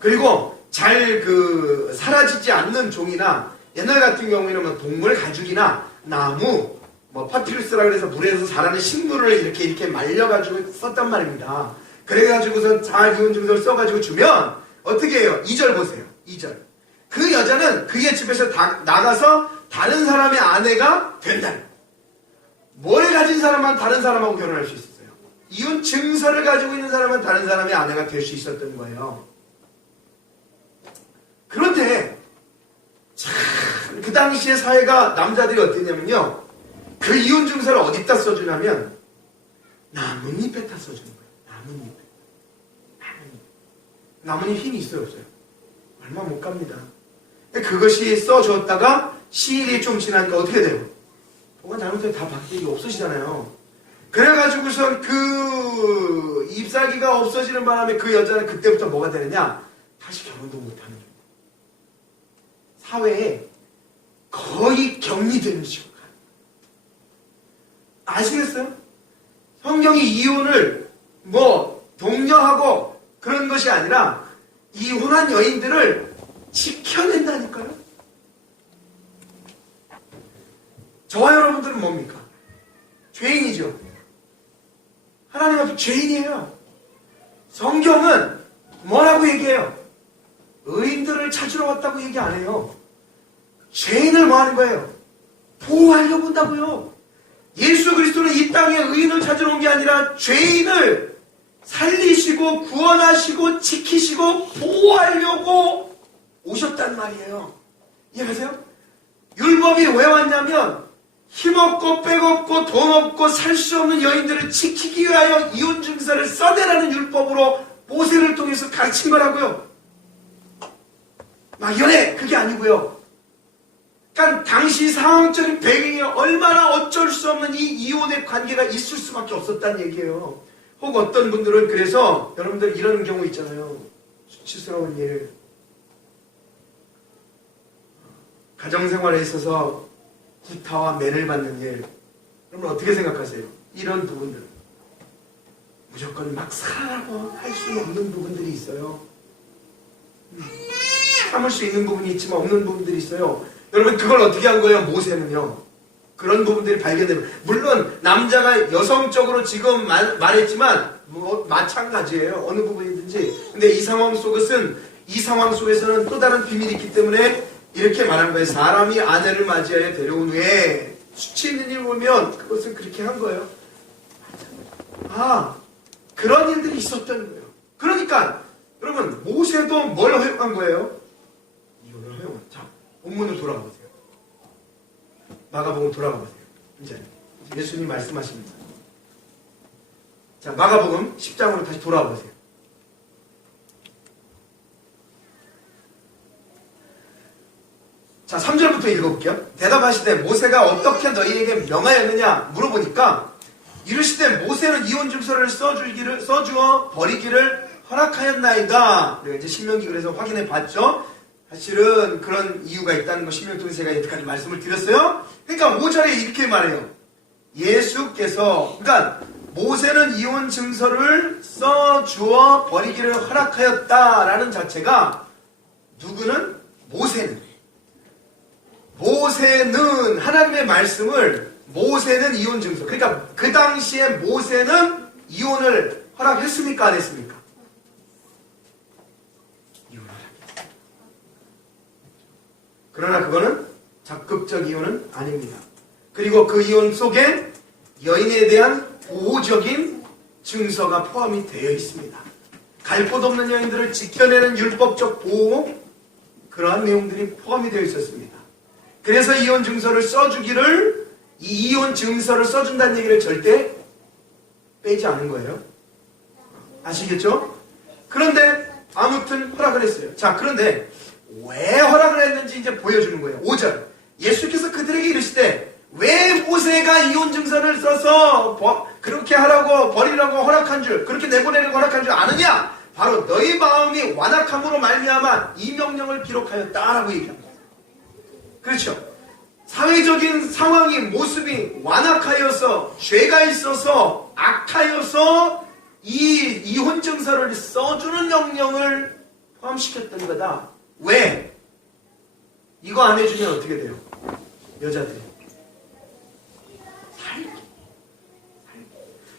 그리고 잘 사라지지 않는 종이나 옛날 같은 경우에는 뭐 동물 가죽이나 나무, 뭐 파피루스라 그래서 물에서 자라는 식물을 이렇게 말려가지고 썼단 말입니다. 그래가지고서 잘 이혼 증서를 써가지고 주면 어떻게 해요? 2절 보세요. 2절. 그 여자는 그의 집에서 나가서 다른 사람의 아내가 된다. 뭘 가진 사람만 다른 사람하고 결혼할 수 있었어요. 이혼 증서를 가지고 있는 사람은 다른 사람의 아내가 될 수 있었던 거예요. 그런데 참 그 당시의 사회가 남자들이 어땠냐면요. 그 이혼 증서를 어디다 써주냐면 나뭇잎에다 써주는 거예요. 나뭇잎. 나뭇잎 힘이 있어요, 없어요? 얼마 못 갑니다. 그것이 써줬다가 시일이 좀 지나니까 어떻게 돼요? 뭐가 잘못되면 다 바뀌기 없어지잖아요. 그래가지고선 그 잎사귀가 없어지는 바람에 그 여자는 그때부터 뭐가 되느냐? 다시 결혼도 못하는 거예요. 사회에 거의 격리되는 식으로 가요. 아시겠어요? 성경이 이혼을 뭐 독려하고 그런 것이 아니라 이혼한 여인들을 지켜낸다니까요. 저와 여러분들은 뭡니까? 죄인이죠. 하나님 앞에 죄인이에요. 성경은 뭐라고 얘기해요? 의인들을 찾으러 왔다고 얘기 안 해요. 죄인을 뭐 하는 거예요? 보호하려고 한다고요. 예수 그리스도는 이 땅에 의인을 찾으러 온 게 아니라 죄인을 살리시고 구원하시고 지키시고 보호하려고 오셨단 말이에요. 이해하세요? 율법이 왜 왔냐면 힘없고 백없고 돈 없고 살 수 없는 여인들을 지키기 위하여 이혼 증서를 써내라는 율법으로 모세를 통해서 가르친 거라고요. 막연해 그게 아니고요. 그러니까 당시 상황적인 배경이 얼마나 어쩔 수 없는 이 이혼의 관계가 있을 수밖에 없었다는 얘기예요. 혹 어떤 분들은 그래서 여러분들 이런 경우 있잖아요. 수치스러운 일, 가정생활에 있어서 구타와 맨을 받는 일, 여러분 어떻게 생각하세요? 이런 부분들 무조건 막 사라고 할 수 없는 부분들이 있어요. 참을 수 있는 부분이 있지만 없는 부분들이 있어요. 여러분 그걸 어떻게 한 거예요? 모세는요. 그런 부분들이 발견되면 물론 남자가 여성적으로 지금 말했지만 뭐 마찬가지예요. 어느 부분이든지. 근데 이 상황 속에서는 또 다른 비밀이 있기 때문에 이렇게 말한 거예요. 사람이 아내를 맞이하여 데려온 후에 수치 있는 일 보면 그것을 그렇게 한 거예요. 아, 그런 일들이 있었던 거예요. 그러니까 여러분 모세도 뭘 허용한 거예요? 이혼을 허용한. 자, 본문으로 돌아가 보세요. 마가복음 돌아가 보세요. 이제 예수님 말씀하십니다. 자, 마가복음 10장으로 다시 돌아와 보세요. 자, 3절부터 읽어볼게요. 대답하시되 모세가 어떻게 너희에게 명하였느냐 물어보니까 이르시되 모세는 이혼 증서를 써주어 버리기를 허락하였나이다. 우리가 이제 신명기 그래서 확인해 봤죠. 사실은 그런 이유가 있다는 거 신명 통해서 제가 여태까지 말씀을 드렸어요. 그러니까 5절에 이렇게 말해요. 예수께서 그러니까 모세는 이혼 증서를 써주어 버리기를 허락하였다라는 자체가 누구는? 모세는 하나님의 말씀을 모세는 이혼 증서 그러니까 그 당시에 모세는 이혼을 허락했습니까? 안 했습니까? 이혼을 허락했습니다. 그러나 그거는 적극적 이혼은 아닙니다. 그리고 그 이혼 속에 여인에 대한 보호적인 증서가 포함이 되어 있습니다. 갈 곳 없는 여인들을 지켜내는 율법적 보호 그러한 내용들이 포함이 되어 있었습니다. 그래서 이혼 증서를 써주기를 이 이혼 증서를 써준다는 얘기를 절대 빼지 않은 거예요. 아시겠죠? 그런데 아무튼 허락을 했어요. 자, 그런데 왜 허락을 했는지 이제 보여주는 거예요. 5절. 예수께서 그들에게 이르시되 왜 모세가 이혼 증서를 써서 그렇게 하라고 버리라고 허락한 줄, 그렇게 내보내려고 허락한 줄 아느냐? 바로 너희 마음이 완악함으로 말미암아 이 명령을 기록하였다라고 얘기합니다. 그렇죠? 사회적인 상황이, 모습이 완악하여서, 죄가 있어서, 악하여서 이 이혼 증서를 써주는 명령을 포함시켰던 거다. 왜? 이거 안 해주면 어떻게 돼요? 여자들이 살기.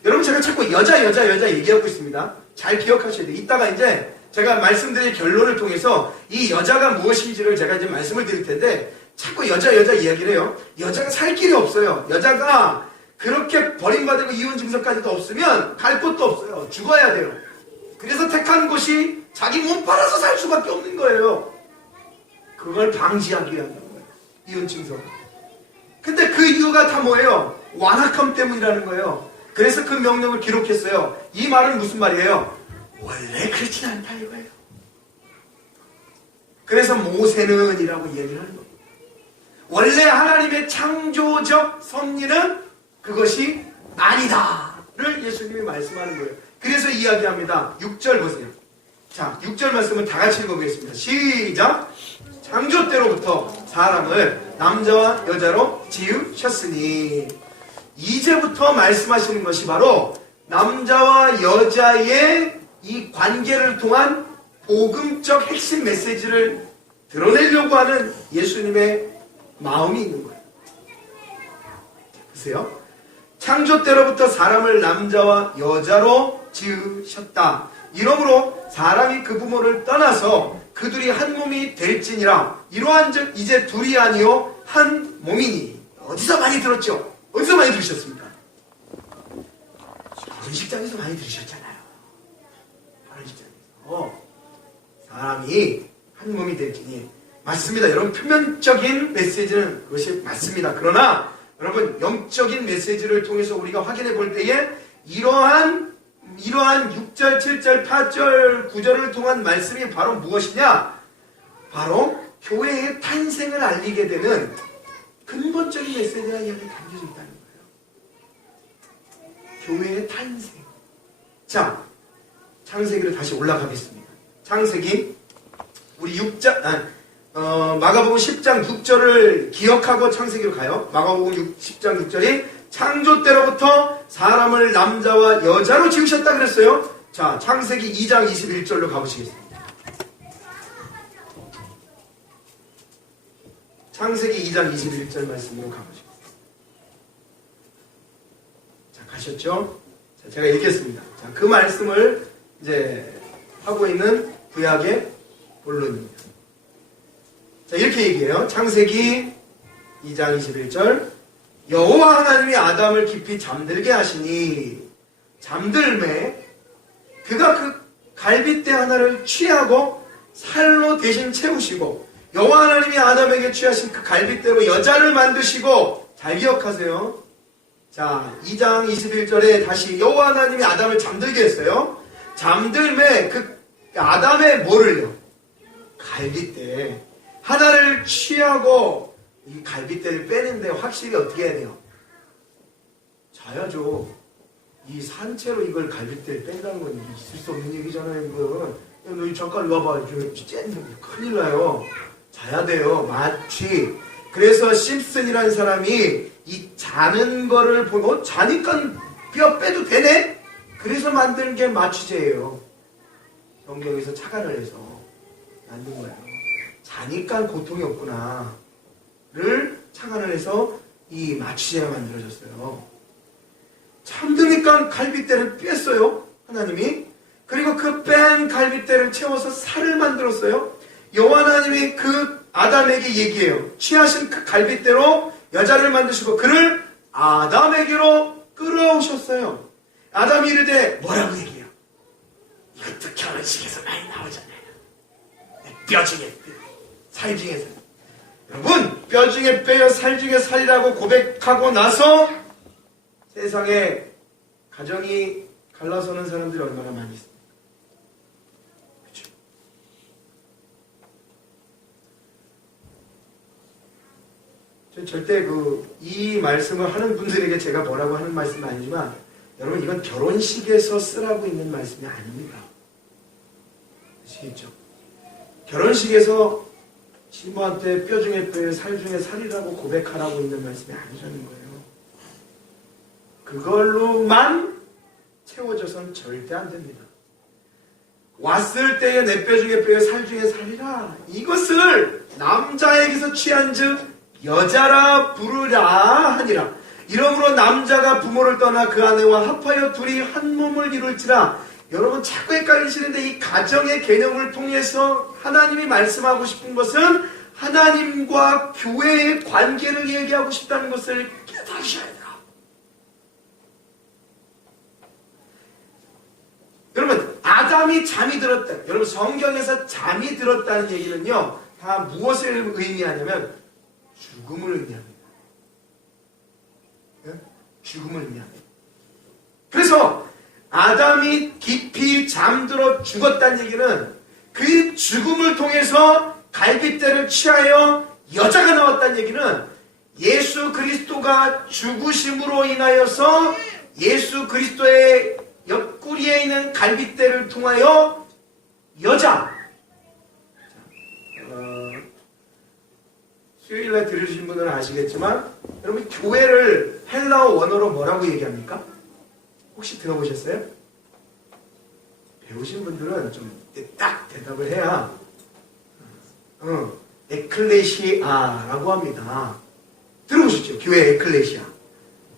여러분, 제가 자꾸 여자 얘기하고 있습니다. 잘 기억하셔야 돼요. 이따가 이제 제가 말씀드릴 결론을 통해서 이 여자가 무엇인지를 제가 이제 말씀을 드릴 텐데, 자꾸 여자 이야기를 해요. 여자가 살 길이 없어요. 여자가 그렇게 버림받고 이혼 증서까지도 없으면 갈 곳도 없어요. 죽어야 돼요. 그래서 택한 곳이 자기 몸 팔아서 살 수밖에 없는 거예요. 그걸 방지하기 위한 거예요. 이혼 증서. 근데 그 이유가 다 뭐예요? 완악함 때문이라는 거예요. 그래서 그 명령을 기록했어요. 이 말은 무슨 말이에요? 원래 그렇진 않다 이거예요. 그래서 모세는 이라고 얘기를 하는 거예요. 원래 하나님의 창조적 섭리는 그것이 아니다를 예수님이 말씀하는 거예요. 그래서 이야기합니다. 6절 보세요. 자, 6절 말씀을 다 같이 읽어보겠습니다. 시작! 창조 때로부터 사람을 남자와 여자로 지으셨으니, 이제부터 말씀하시는 것이 바로 남자와 여자의 이 관계를 통한 복음적 핵심 메시지를 드러내려고 하는 예수님의 마음이 있는 거예요. 보세요. 창조 때로부터 사람을 남자와 여자로 지으셨다. 이러므로 사람이 그 부모를 떠나서 그들이 한 몸이 될지니라. 이러한즉 이제 둘이 아니요 한 몸이니. 어디서 많이 들었죠? 어디서 많이 들으셨습니까? 결혼식장에서 많이 들으셨잖아요. 결혼식장에서 사람이 한 몸이 될지니. 맞습니다. 여러분, 표면적인 메시지는 그것이 맞습니다. 그러나 여러분, 영적인 메시지를 통해서 우리가 확인해 볼 때에 이러한 6절, 7절, 8절, 9절을 통한 말씀이 바로 무엇이냐? 바로 교회의 탄생을 알리게 되는 근본적인 메시지가 여기 담겨져 있다는 거예요. 교회의 탄생. 자, 창세기로 다시 올라가겠습니다. 창세기 우리 마가복음 10장 6절을 기억하고 창세기로 가요. 마가복음 10장 6절이 창조 때로부터 사람을 남자와 여자로 지으셨다 그랬어요. 자, 창세기 2장 21절로 가보시겠습니다. 창세기 2장 21절 말씀으로 가보시겠습니다. 자, 가셨죠? 자, 제가 읽겠습니다. 자, 그 말씀을 이제 하고 있는 구약의 본론입니다. 자, 이렇게 얘기해요. 창세기 2장 21절. 여호와 하나님이 아담을 깊이 잠들게 하시니 잠들매 그가 그 갈빗대 하나를 취하고 살로 대신 채우시고, 여호와 하나님이 아담에게 취하신 그 갈빗대로 여자를 만드시고. 잘 기억하세요. 자, 2장 21절에 다시 여호와 하나님이 아담을 잠들게 했어요. 잠들매 그 아담의 뭐를요? 갈빗대 하나를 취하고, 이 갈빗대를 빼는데 확실히 어떻게 해야 돼요? 자야죠. 이 산채로 이걸 갈빗대를 뺀다는 건 있을 수 없는 얘기잖아요. 이거. 너 잠깐 와봐. 큰일 나요. 자야 돼요. 마취. 그래서 심슨이라는 사람이 이 자는 거를 보고 자니까 뼈 빼도 되네? 그래서 만든 게 마취제예요. 성경에서 착안을 해서 만든 거예요. 자니까 고통이 없구나를 착안을 해서 이 마취제가 만들어졌어요. 잠드니까 갈빗대를 뺐어요. 하나님이. 그리고 그 뺀 갈빗대를 채워서 살을 만들었어요. 여호와 하나님이 그 아담에게 얘기해요. 취하신 그 갈빗대로 여자를 만드시고 그를 아담에게로 끌어오셨어요. 아담이 이르되 뭐라고 얘기해요? 이것도 결혼식에서 많이 나오잖아요. 뼈 중에 살 중에서 여러분, 뼈 중에 뼈여 살 중에 살이라고 고백하고 나서 세상에 가정이 갈라서는 사람들이 얼마나 많이 있습니까? 그렇죠? 저 절대 이 말씀을 하는 분들에게 제가 뭐라고 하는 말씀은 아니지만 여러분, 이건 결혼식에서 쓰라고 있는 말씀이 아닙니다. 아시겠죠? 결혼식에서 신부한테 뼈 중에 뼈에 살 중에 살이라고 고백하라고 있는 말씀이 아니라는 거예요. 그걸로만 채워져서는 절대 안 됩니다. 왔을 때에 내 뼈 중에 뼈에 살 중에 살이라, 이것을 남자에게서 취한 즉 여자라 부르라 하니라. 이러므로 남자가 부모를 떠나 그 아내와 합하여 둘이 한 몸을 이룰지라. 여러분, 자꾸 헷갈리시는데 이 가정의 개념을 통해서 하나님이 말씀하고 싶은 것은 하나님과 교회의 관계를 얘기하고 싶다는 것을 깨달으셔야 돼요. 여러분, 아담이 잠이 들었다. 여러분, 성경에서 잠이 들었다는 얘기는요, 다 무엇을 의미하냐면 죽음을 의미합니다. 죽음을 의미합니다. 그래서 아담이 깊이 잠들어 죽었다는 얘기는 그 죽음을 통해서 갈빗대를 취하여 여자가 나왔다는 얘기는 예수 그리스도가 죽으심으로 인하여서 예수 그리스도의 옆구리에 있는 갈빗대를 통하여 여자. 수요일날 들으신 분들은 아시겠지만 여러분, 교회를 헬라어 원어로 뭐라고 얘기합니까? 혹시 들어보셨어요? 배우신 분들은 좀 딱 대답을 해야 에클레시아라고 합니다. 들어보셨죠? 교회 에클레시아.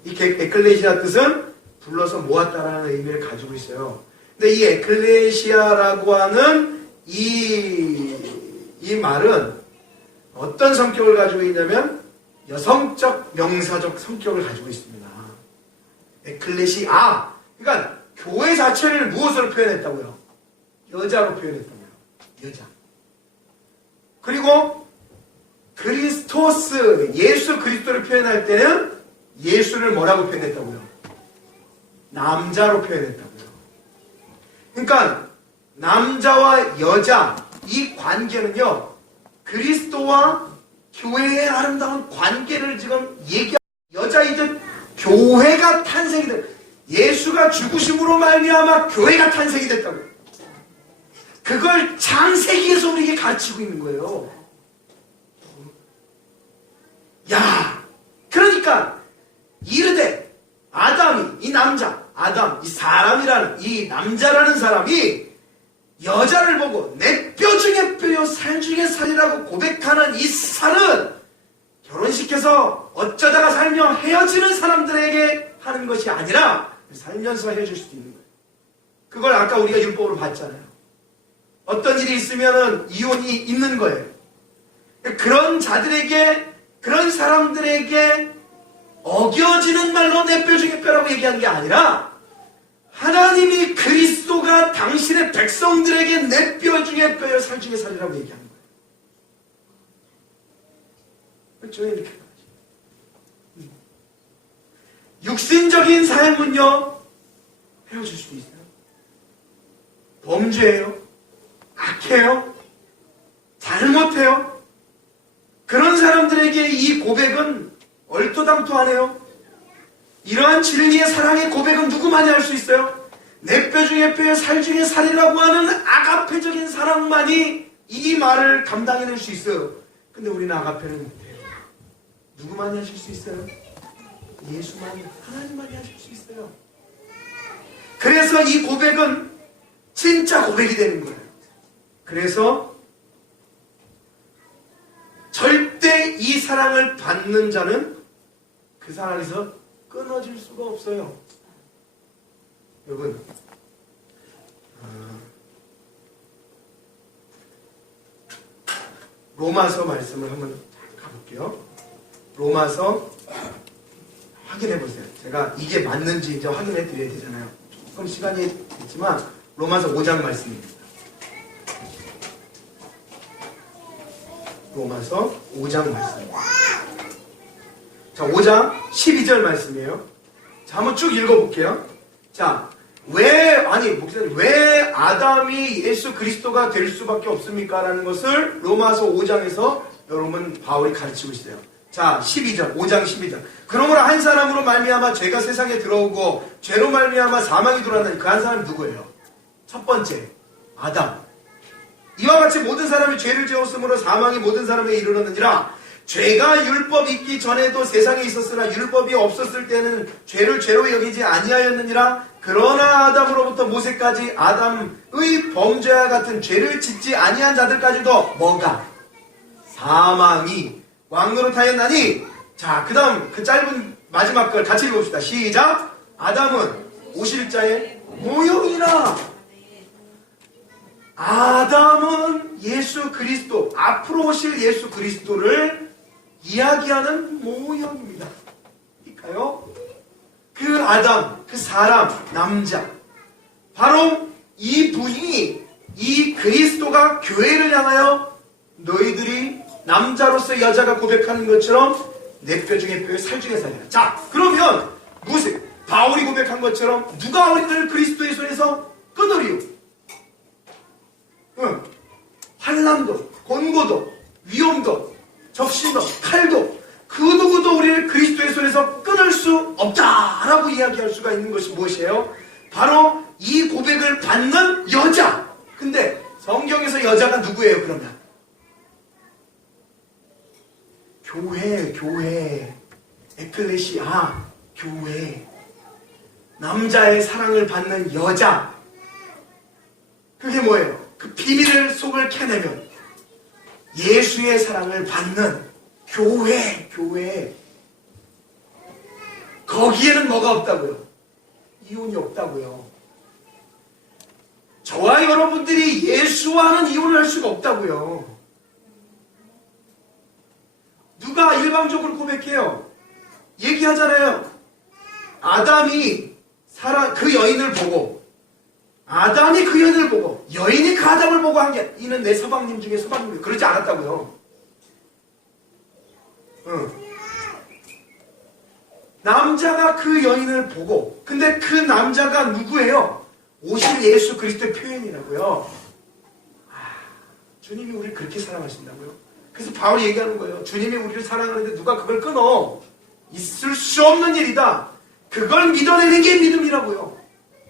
이 에클레시아 뜻은 불러서 모았다라는 의미를 가지고 있어요. 근데 이 에클레시아라고 하는 이 말은 어떤 성격을 가지고 있냐면 여성적 명사적 성격을 가지고 있습니다. 에클레시아. 그러니까 교회 자체를 무엇으로 표현했다고요? 여자로 표현했다고요. 여자. 그리고 그리스토스, 예수 그리스도를 표현할 때는 예수를 뭐라고 표현했다고요? 남자로 표현했다고요. 그러니까 남자와 여자, 이 관계는요, 그리스도와 교회의 아름다운 관계를 지금 얘기하고, 여자이든 교회가 탄생이 됐, 예수가 죽으심으로 말미암아 교회가 탄생이 됐다고요. 그걸 창세기에서 우리에게 가르치고 있는 거예요. 야, 그러니까 이르되 아담이, 이 남자, 아담, 이 사람이라는, 이 남자라는 사람이 여자를 보고 내 뼈 중에 뼈요 살 중에 살이라고 고백하는 이 살은 결혼시켜서 어쩌다가 살며 헤어지는 사람들에게 하는 것이 아니라 살면서 헤어질 수도 있는 거예요. 그걸 아까 우리가 율법으로 봤잖아요. 어떤 일이 있으면 이혼이 있는 거예요. 그런 자들에게, 그런 사람들에게 어겨지는 말로 내 뼈 중에 뼈라고 얘기한 게 아니라 하나님이 그리스도가 당신의 백성들에게 내 뼈 중에 뼈여 살 중에 살이라고 얘기하는 거예요. 저는 이렇게 말하죠. 육신적인 삶은요, 헤어질 수도 있어요. 범죄예요. 악해요. 잘못해요. 그런 사람들에게 이 고백은 얼토당토하네요. 이러한 진리의 사랑의 고백은 누구만이 할 수 있어요? 내 뼈 중에 뼈에 살 중에 살이라고 하는 아가페적인 사랑만이 이 말을 감당해낼 수 있어요. 근데 우리는 아가페를 못해요. 누구만이 하실 수 있어요? 예수만이, 하나님만이 하실 수 있어요. 그래서 이 고백은 진짜 고백이 되는 거예요. 그래서 절대 이 사랑을 받는 자는 그 사랑에서 끊어질 수가 없어요. 여러분, 로마서 말씀을 한번 가볼게요. 로마서 확인해 보세요. 제가 이게 맞는지 이제 확인해 드려야 되잖아요. 조금 시간이 있지만 로마서 5장 말씀입니다. 로마서 5장 말씀입니다. 자, 5장 12절 말씀이에요. 자, 한번 쭉 읽어볼게요. 자, 목사님, 왜 아담이 예수 그리스도가 될 수밖에 없습니까? 라는 것을 로마서 5장에서 여러분 바울이 가르치고 있어요. 자, 12절, 5장 12절. 그러므로 한 사람으로 말미암아 죄가 세상에 들어오고 죄로 말미암아 사망이 들어왔나니 그 한 사람이 누구예요? 첫 번째, 아담. 이와 같이 모든 사람이 죄를 지었으므로 사망이 모든 사람에게 이르렀느니라. 죄가 율법 있기 전에도 세상에 있었으나 율법이 없었을 때는 죄를 죄로 여기지 아니하였느니라. 그러나 아담으로부터 모세까지 아담의 범죄와 같은 죄를 짓지 아니한 자들까지도 뭐가? 사망이 왕노릇하였나니. 자, 그 다음 그 짧은 마지막 걸 같이 읽어봅시다. 시작. 아담은 오실자의 모형이라. 아담은 예수 그리스도, 앞으로 오실 예수 그리스도를 이야기하는 모형입니다. 그러니까요, 그 아담, 그 사람, 남자, 바로 이 분이, 이 그리스도가 교회를 향하여 너희들이 남자로서 여자가 고백하는 것처럼 내 뼈 중에 뼈에 살 중에 살이라. 자, 그러면 무슨 바울이 고백한 것처럼 누가 우리를 그리스도의 손에서 끊으리요? 환난도, 곤고도, 위험도, 적신도, 칼도, 그 누구도 우리를 그리스도의 손에서 끊을 수 없다라고 이야기할 수가 있는 것이 무엇이에요? 바로 이 고백을 받는 여자. 근데 성경에서 여자가 누구예요, 그러면? 교회, 에클레시아, 교회. 남자의 사랑을 받는 여자. 그게 뭐예요? 그 비밀을 속을 캐내면 예수의 사랑을 받는 교회. 거기에는 뭐가 없다고요? 이혼이 없다고요. 저와 여러분들이 예수와는 이혼을 할 수가 없다고요. 누가 일방적으로 고백해요? 얘기하잖아요. 아담이 그 여인을 보고, 아담이 그 여인을 보고, 여인이 그 아담을 보고 한 게, 이는 내 서방님 중에 서방님, 그러지 않았다고요. 남자가 그 여인을 보고, 근데 그 남자가 누구예요? 오실 예수 그리스도의 표현이라고요. 주님이 우리를 그렇게 사랑하신다고요. 그래서 바울이 얘기하는 거예요. 주님이 우리를 사랑하는데 누가 그걸 끊어? 있을 수 없는 일이다. 그걸 믿어내는 게 믿음이라고요.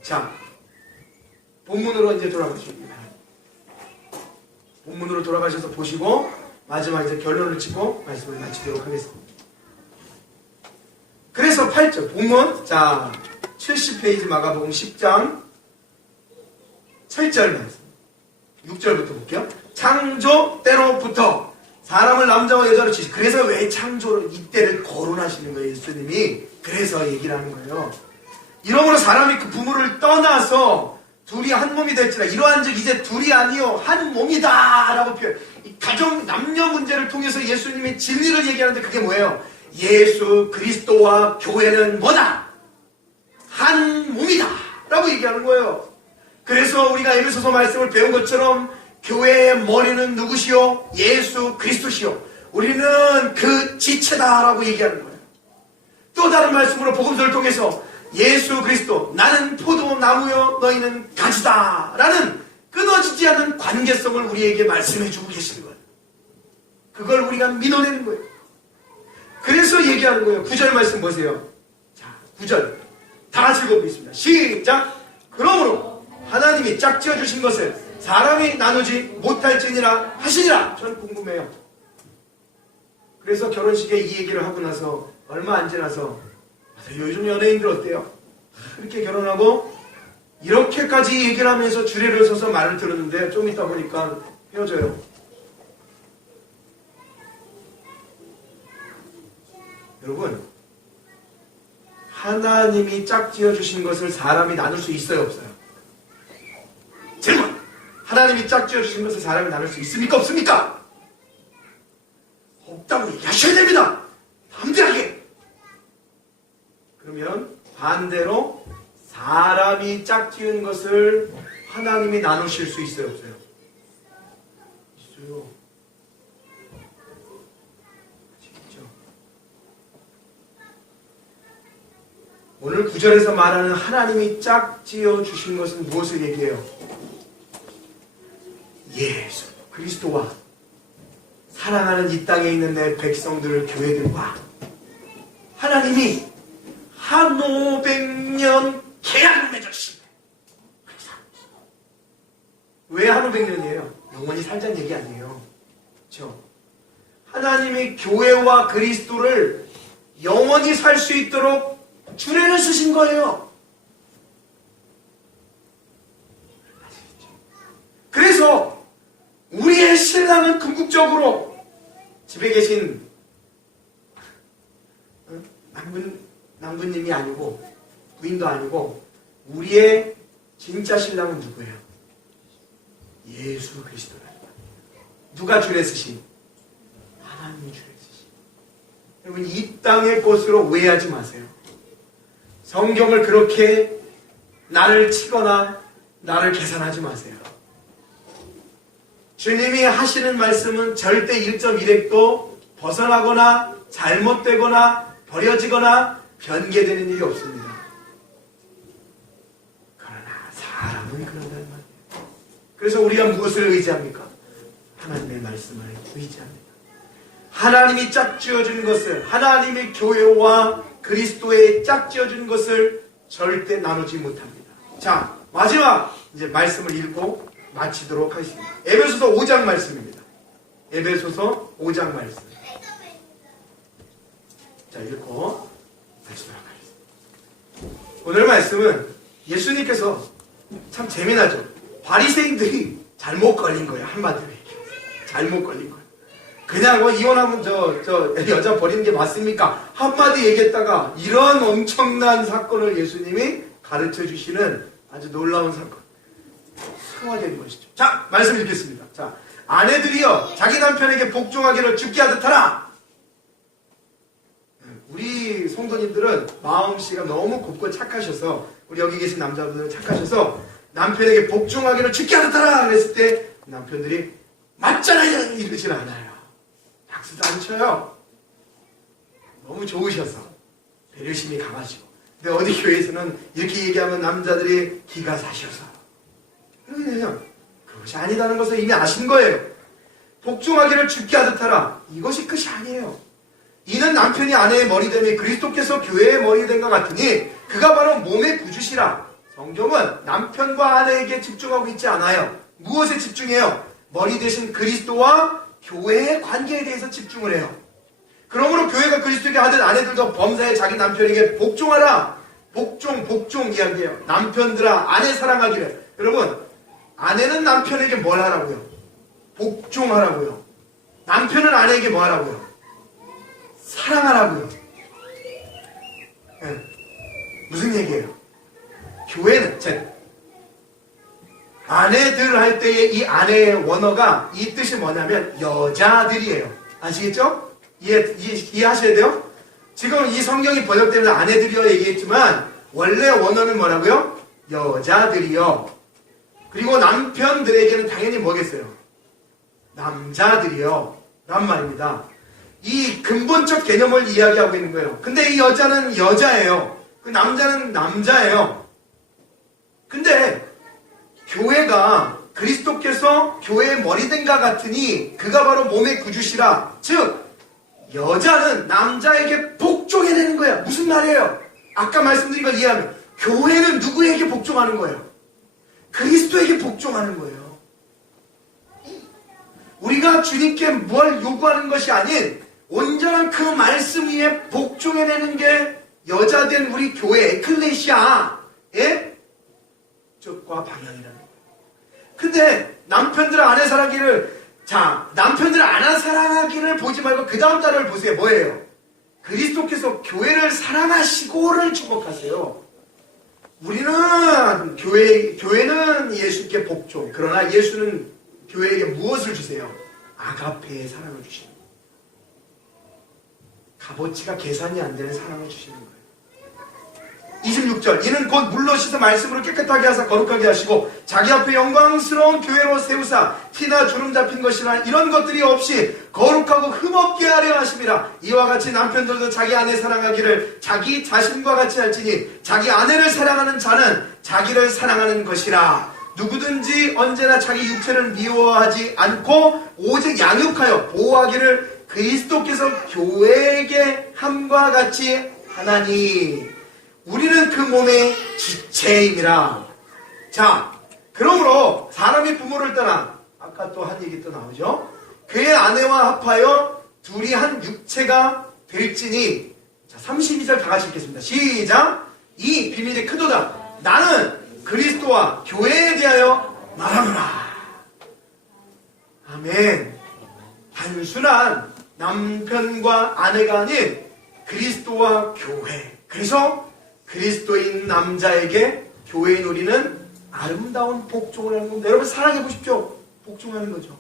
자, 본문으로 이제 돌아가십니다. 본문으로 돌아가셔서 보시고 마지막 이제 결론을 짓고 말씀을 마치도록 하겠습니다. 그래서 8절 본문, 자 70페이지 마가복음 10장 7절 말씀, 6절부터 볼게요. 창조 때로부터 사람을 남자와 여자로 지으시. 그래서 왜 창조를 이때를 거론하시는 거예요, 예수님이. 그래서 얘기를 하는 거예요. 이러므로 사람이 그 부모를 떠나서 둘이 한 몸이 될지라. 이러한즉 이제 둘이 아니요 한 몸이다 라고 표현. 이 가정 남녀 문제를 통해서 예수님이 진리를 얘기하는데 그게 뭐예요? 예수 그리스도와 교회는 뭐다? 한 몸이다 라고 얘기하는 거예요. 그래서 우리가 에베소서 말씀을 배운 것처럼 교회의 머리는 누구시오? 예수 그리스도시오. 우리는 그 지체다라고 얘기하는 거예요. 또 다른 말씀으로 복음서를 통해서 예수 그리스도, 나는 포도나무요 너희는 가지다 라는 끊어지지 않는 관계성을 우리에게 말씀해 주고 계시는 거예요. 그걸 우리가 믿어내는 거예요. 그래서 얘기하는 거예요. 9절 말씀 보세요. 자, 9절 다 같이 읽어보겠습니다. 시작. 그러므로 하나님이 짝지어 주신 것을 사람이 나누지 못할지니라 하시니라. 전 궁금해요. 그래서 결혼식에 이 얘기를 하고 나서 얼마 안 지나서 요즘 연예인들 어때요? 이렇게 결혼하고 이렇게까지 얘기를 하면서 주례를 서서 말을 들었는데 좀 이따 보니까 헤어져요. 여러분, 하나님이 짝지어 주신 것을 사람이 나눌 수 있어요, 없어요? 질문! 하나님이 짝지어 주신 것을 사람이 나눌 수 있습니까, 없습니까? 없다고 얘기하셔야 됩니다. 담대하게. 그러면 반대로 사람이 짝지은 것을 하나님이 나누실 수 있어요, 없어요? 있어요. 오늘 구절에서 말하는 하나님이 짝지어 주신 것은 무엇을 얘기해요? 예수 그리스도와 사랑하는 이 땅에 있는 내 백성들을 교회들과 하나님이 한 500년 계약을 맺어주십니다. 왜 한 500년이에요? 영원히 살자는 얘기 아니에요. 그렇죠? 하나님이 교회와 그리스도를 영원히 살 수 있도록 주례를 쓰신 거예요. 그래서 우리의 신랑은 궁극적으로 집에 계신 남부님이 아니고 부인도 아니고 우리의 진짜 신랑은 누구예요? 예수 그리스도라는 거예요. 누가 주례 쓰신? 하나님이 주례 쓰신. 여러분 이 땅의 것으로 오해하지 마세요. 성경을 그렇게 나를 치거나 나를 계산하지 마세요. 주님이 하시는 말씀은 절대 1.1획도 벗어나거나 잘못되거나 버려지거나 변개되는 일이 없습니다. 그러나 사람은 그런단 말이에요. 그래서 우리가 무엇을 의지합니까? 하나님의 말씀을 의지합니다. 하나님이 짝지어준 것을, 하나님의 교회와 그리스도의 짝지어준 것을 절대 나누지 못합니다. 자, 마지막 이제 말씀을 읽고 마치도록 하겠습니다. 에베소서 5장 말씀입니다. 에베소서 5장 말씀. 자, 읽고 마치도록 하겠습니다. 오늘 말씀은 예수님께서 참 재미나죠. 바리새인들이 잘못 걸린 거예요. 한마디로 얘기해서. 잘못 걸린 거예요. 그냥 뭐 이혼하면 저 여자 버리는 게 맞습니까? 한마디 얘기했다가 이런 엄청난 사건을 예수님이 가르쳐 주시는 아주 놀라운 사건. 승화된 것이죠. 자, 말씀 읽겠습니다. 자, 아내들이여 자기 남편에게 복종하기를 죽게 하듯 하라. 우리 성도님들은 마음씨가 너무 곱고 착하셔서 우리 여기 계신 남자분들은 착하셔서 남편에게 복종하기를 죽게 하듯 하라 그랬을 때 남편들이 맞잖아요 이러진 않아요. 박수도 안 쳐요. 너무 좋으셔서 배려심이 강하시고. 근데 어디 교회에서는 이렇게 얘기하면 남자들이 기가 사셔서 그러네요. 그것이 아니다는 것을 이미 아신 거예요. 복종하기를 죽게 하듯 하라. 이것이 끝이 아니에요. 이는 남편이 아내의 머리됨이 그리스도께서 교회의 머리됨과 같으니 그가 바로 몸의 구주시라. 성경은 남편과 아내에게 집중하고 있지 않아요. 무엇에 집중해요? 머리 대신 그리스도와 교회의 관계에 대해서 집중을 해요. 그러므로 교회가 그리스도에게 하듯 아내들도 범사에 자기 남편에게 복종하라. 복종 이야기해요. 남편들아 아내 사랑하기를. 여러분 아내는 남편에게 뭘 하라고요? 복종하라고요. 남편은 아내에게 뭐 하라고요? 사랑하라고요. 네. 무슨 얘기예요? 교회는 아내들 할 때의 이 아내의 원어가 이 뜻이 뭐냐면 여자들이에요. 아시겠죠? 이해하셔야 돼요? 지금 이 성경이 번역되면서 아내들이요 얘기했지만 원래 원어는 뭐라고요? 여자들이요. 그리고 남편들에게는 당연히 뭐겠어요? 남자들이요. 란 말입니다. 이 근본적 개념을 이야기하고 있는 거예요. 근데 이 여자는 여자예요. 그 남자는 남자예요. 근데 교회가 그리스도께서 교회의 머리된과 같으니 그가 바로 몸의 구주시라. 즉 여자는 남자에게 복종해야 되는 거야. 무슨 말이에요? 아까 말씀드린 걸 이해하면 교회는 누구에게 복종하는 거예요? 그리스도에게 복종하는 거예요. 우리가 주님께 뭘 요구하는 것이 아닌 온전한 그 말씀 위에 복종해내는 게 여자된 우리 교회 에클레시아의 뜻과 방향이라는 거예요. 근데 남편들 아내 사랑하기를 남편들 아내 사랑하기를 보지 말고 그 다음 단어를 보세요. 뭐예요? 그리스도께서 교회를 사랑하시고를 주목하세요. 우리는 교회는 예수께 복종. 그러나 예수는 교회에게 무엇을 주세요? 아가페의 사랑을 주시는 거예요. 값어치가 계산이 안 되는 사랑을 주시는 거예요. 26절 이는 곧 물로 씻어 말씀으로 깨끗하게 하사 거룩하게 하시고 자기 앞에 영광스러운 교회로 세우사 티나 주름 잡힌 것이나 이런 것들이 없이 거룩하고 흠없게 하려 하심이라. 이와 같이 남편들도 자기 아내 사랑하기를 자기 자신과 같이 할지니 자기 아내를 사랑하는 자는 자기를 사랑하는 것이라. 누구든지 언제나 자기 육체를 미워하지 않고 오직 양육하여 보호하기를 그리스도께서 교회에게 함과 같이 하나니 우리는 그 몸의 지체임이라. 자, 그러므로 사람이 부모를 떠나 아까 또 한 얘기 또 나오죠. 그의 아내와 합하여 둘이 한 육체가 될지니. 자, 32절 다 같이 읽겠습니다. 시작. 이 비밀이 크도다. 나는 그리스도와 교회에 대하여 말하노라. 아멘. 단순한 남편과 아내가 아닌 그리스도와 교회. 그래서 그리스도인 남자에게 교회인 우리는 아름다운 복종을 하는 겁니다. 여러분 사랑해 보십시오. 복종하는 거죠.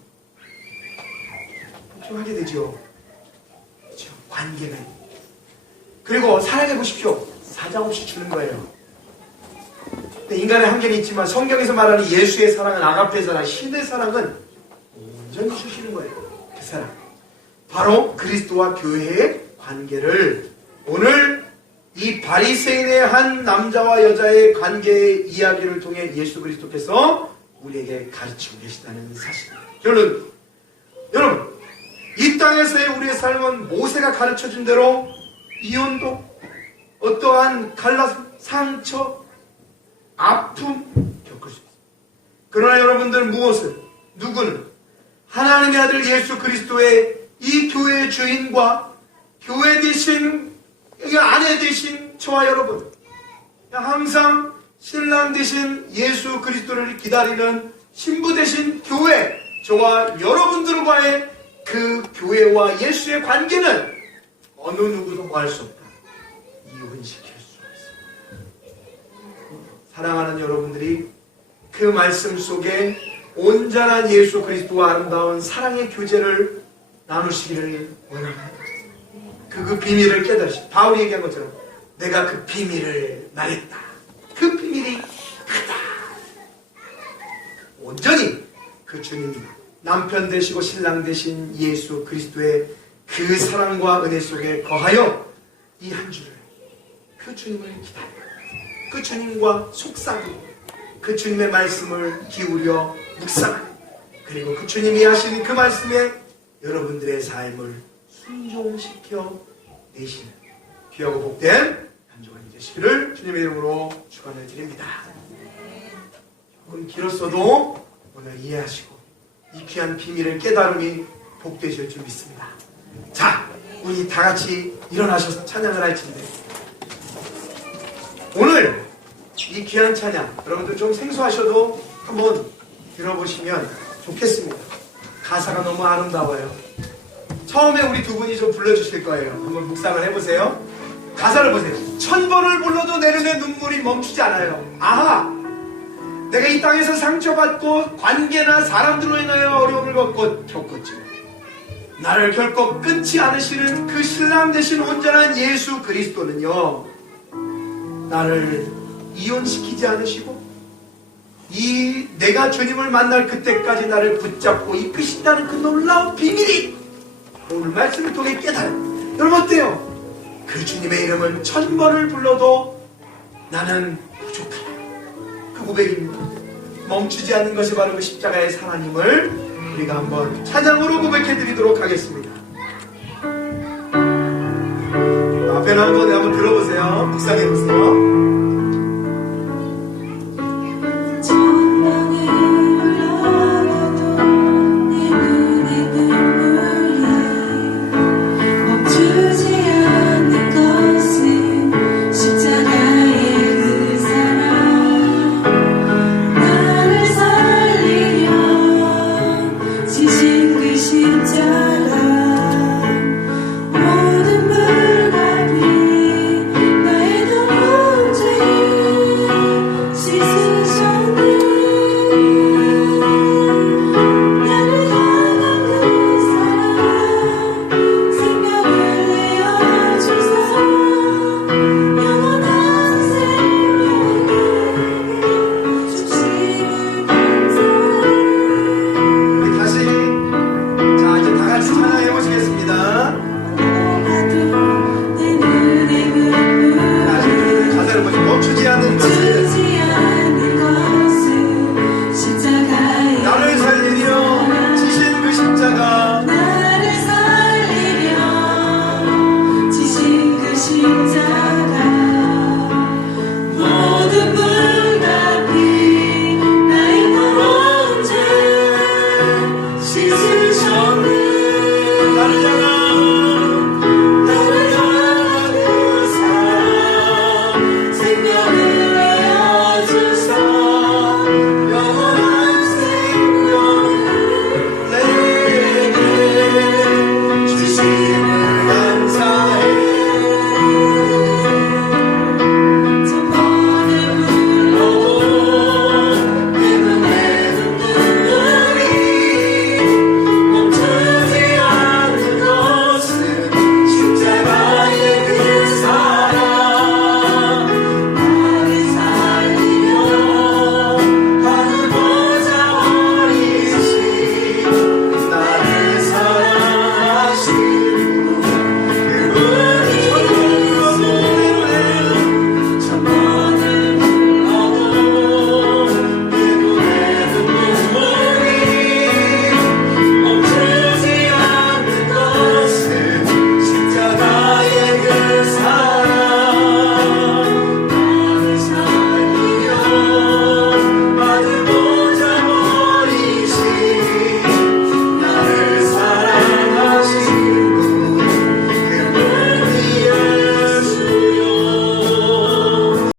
복종하게 되죠. 그렇죠. 관계는. 그리고 사랑해 보십시오. 사정없이 주는 거예요. 인간의 한계는 있지만 성경에서 말하는 예수의 사랑은 아가페 사랑, 신의 사랑은 온전히 주시는 거예요. 그 사랑. 바로 그리스도와 교회의 관계를 오늘 이 바리새인의 한 남자와 여자의 관계의 이야기를 통해 예수 그리스도께서 우리에게 가르치고 계시다는 사실입니다. 여러분, 이 땅에서의 우리의 삶은 모세가 가르쳐준 대로 이혼도, 어떠한 갈라짐, 상처, 아픔 겪을 수 있습니다. 그러나 여러분들 누구는 하나님의 아들 예수 그리스도의 이 교회의 주인과 교회 되신 아내 되신 저와 여러분, 항상 신랑 되신 예수 그리스도를 기다리는 신부 되신 교회, 저와 여러분들과의 그 교회와 예수의 관계는 어느 누구도 뭐 할 수 없다. 이혼시킬 수 없습니다. 사랑하는 여러분들이 그 말씀 속에 온전한 예수 그리스도와 아름다운 사랑의 교제를 나누시기를 원합니다. 그 비밀을 깨달으시. 바울이 얘기한 것처럼 내가 그 비밀을 말했다. 그 비밀이 크다. 온전히 그 주님, 남편 되시고 신랑 되신 예수 그리스도의 그 사랑과 은혜 속에 거하여 이 한 주를 그 주님을 기다려, 그 주님과 속삭이고 그 주님의 말씀을 기울여 묵상하고, 그리고 그 주님이 하시는 그 말씀에 여러분들의 삶을 순종시켜 내시는 귀하고 복된 한 주간이 되시기를 주님의 이름으로 축원을 드립니다. 조금 길었어도 오늘 이해하시고 이 귀한 비밀을 깨달음이 복되실 줄 믿습니다. 자, 우리 다 같이 일어나셔서 찬양을 할 텐데, 오늘 이 귀한 찬양 여러분들 좀 생소하셔도 한번 들어보시면 좋겠습니다. 가사가 너무 아름다워요. 처음에 우리 두 분이 좀 불러주실 거예요. 한번 묵상을 해보세요. 가사를 보세요. 1000번을 불러도 내 눈에 눈물이 멈추지 않아요. 아하! 내가 이 땅에서 상처받고 관계나 사람들로 인하여 어려움을 겪었지만 나를 결코 끊지 않으시는 그 신랑 되신 온전한 예수 그리스도는요, 나를 이혼시키지 않으시고 내가 주님을 만날 그때까지 나를 붙잡고 이끄신다는 그 놀라운 비밀이 오늘 말씀을 통해 깨달아요. 여러분 어때요? 그 주님의 이름을 1000번을 불러도 나는 부족하다. 그 고백입니다. 멈추지 않는 것이 바로 그 십자가의 사랑임을 우리가 한번 찬양으로 고백해드리도록 하겠습니다. 앞에는 한번 들어보세요. 묵상해보세요.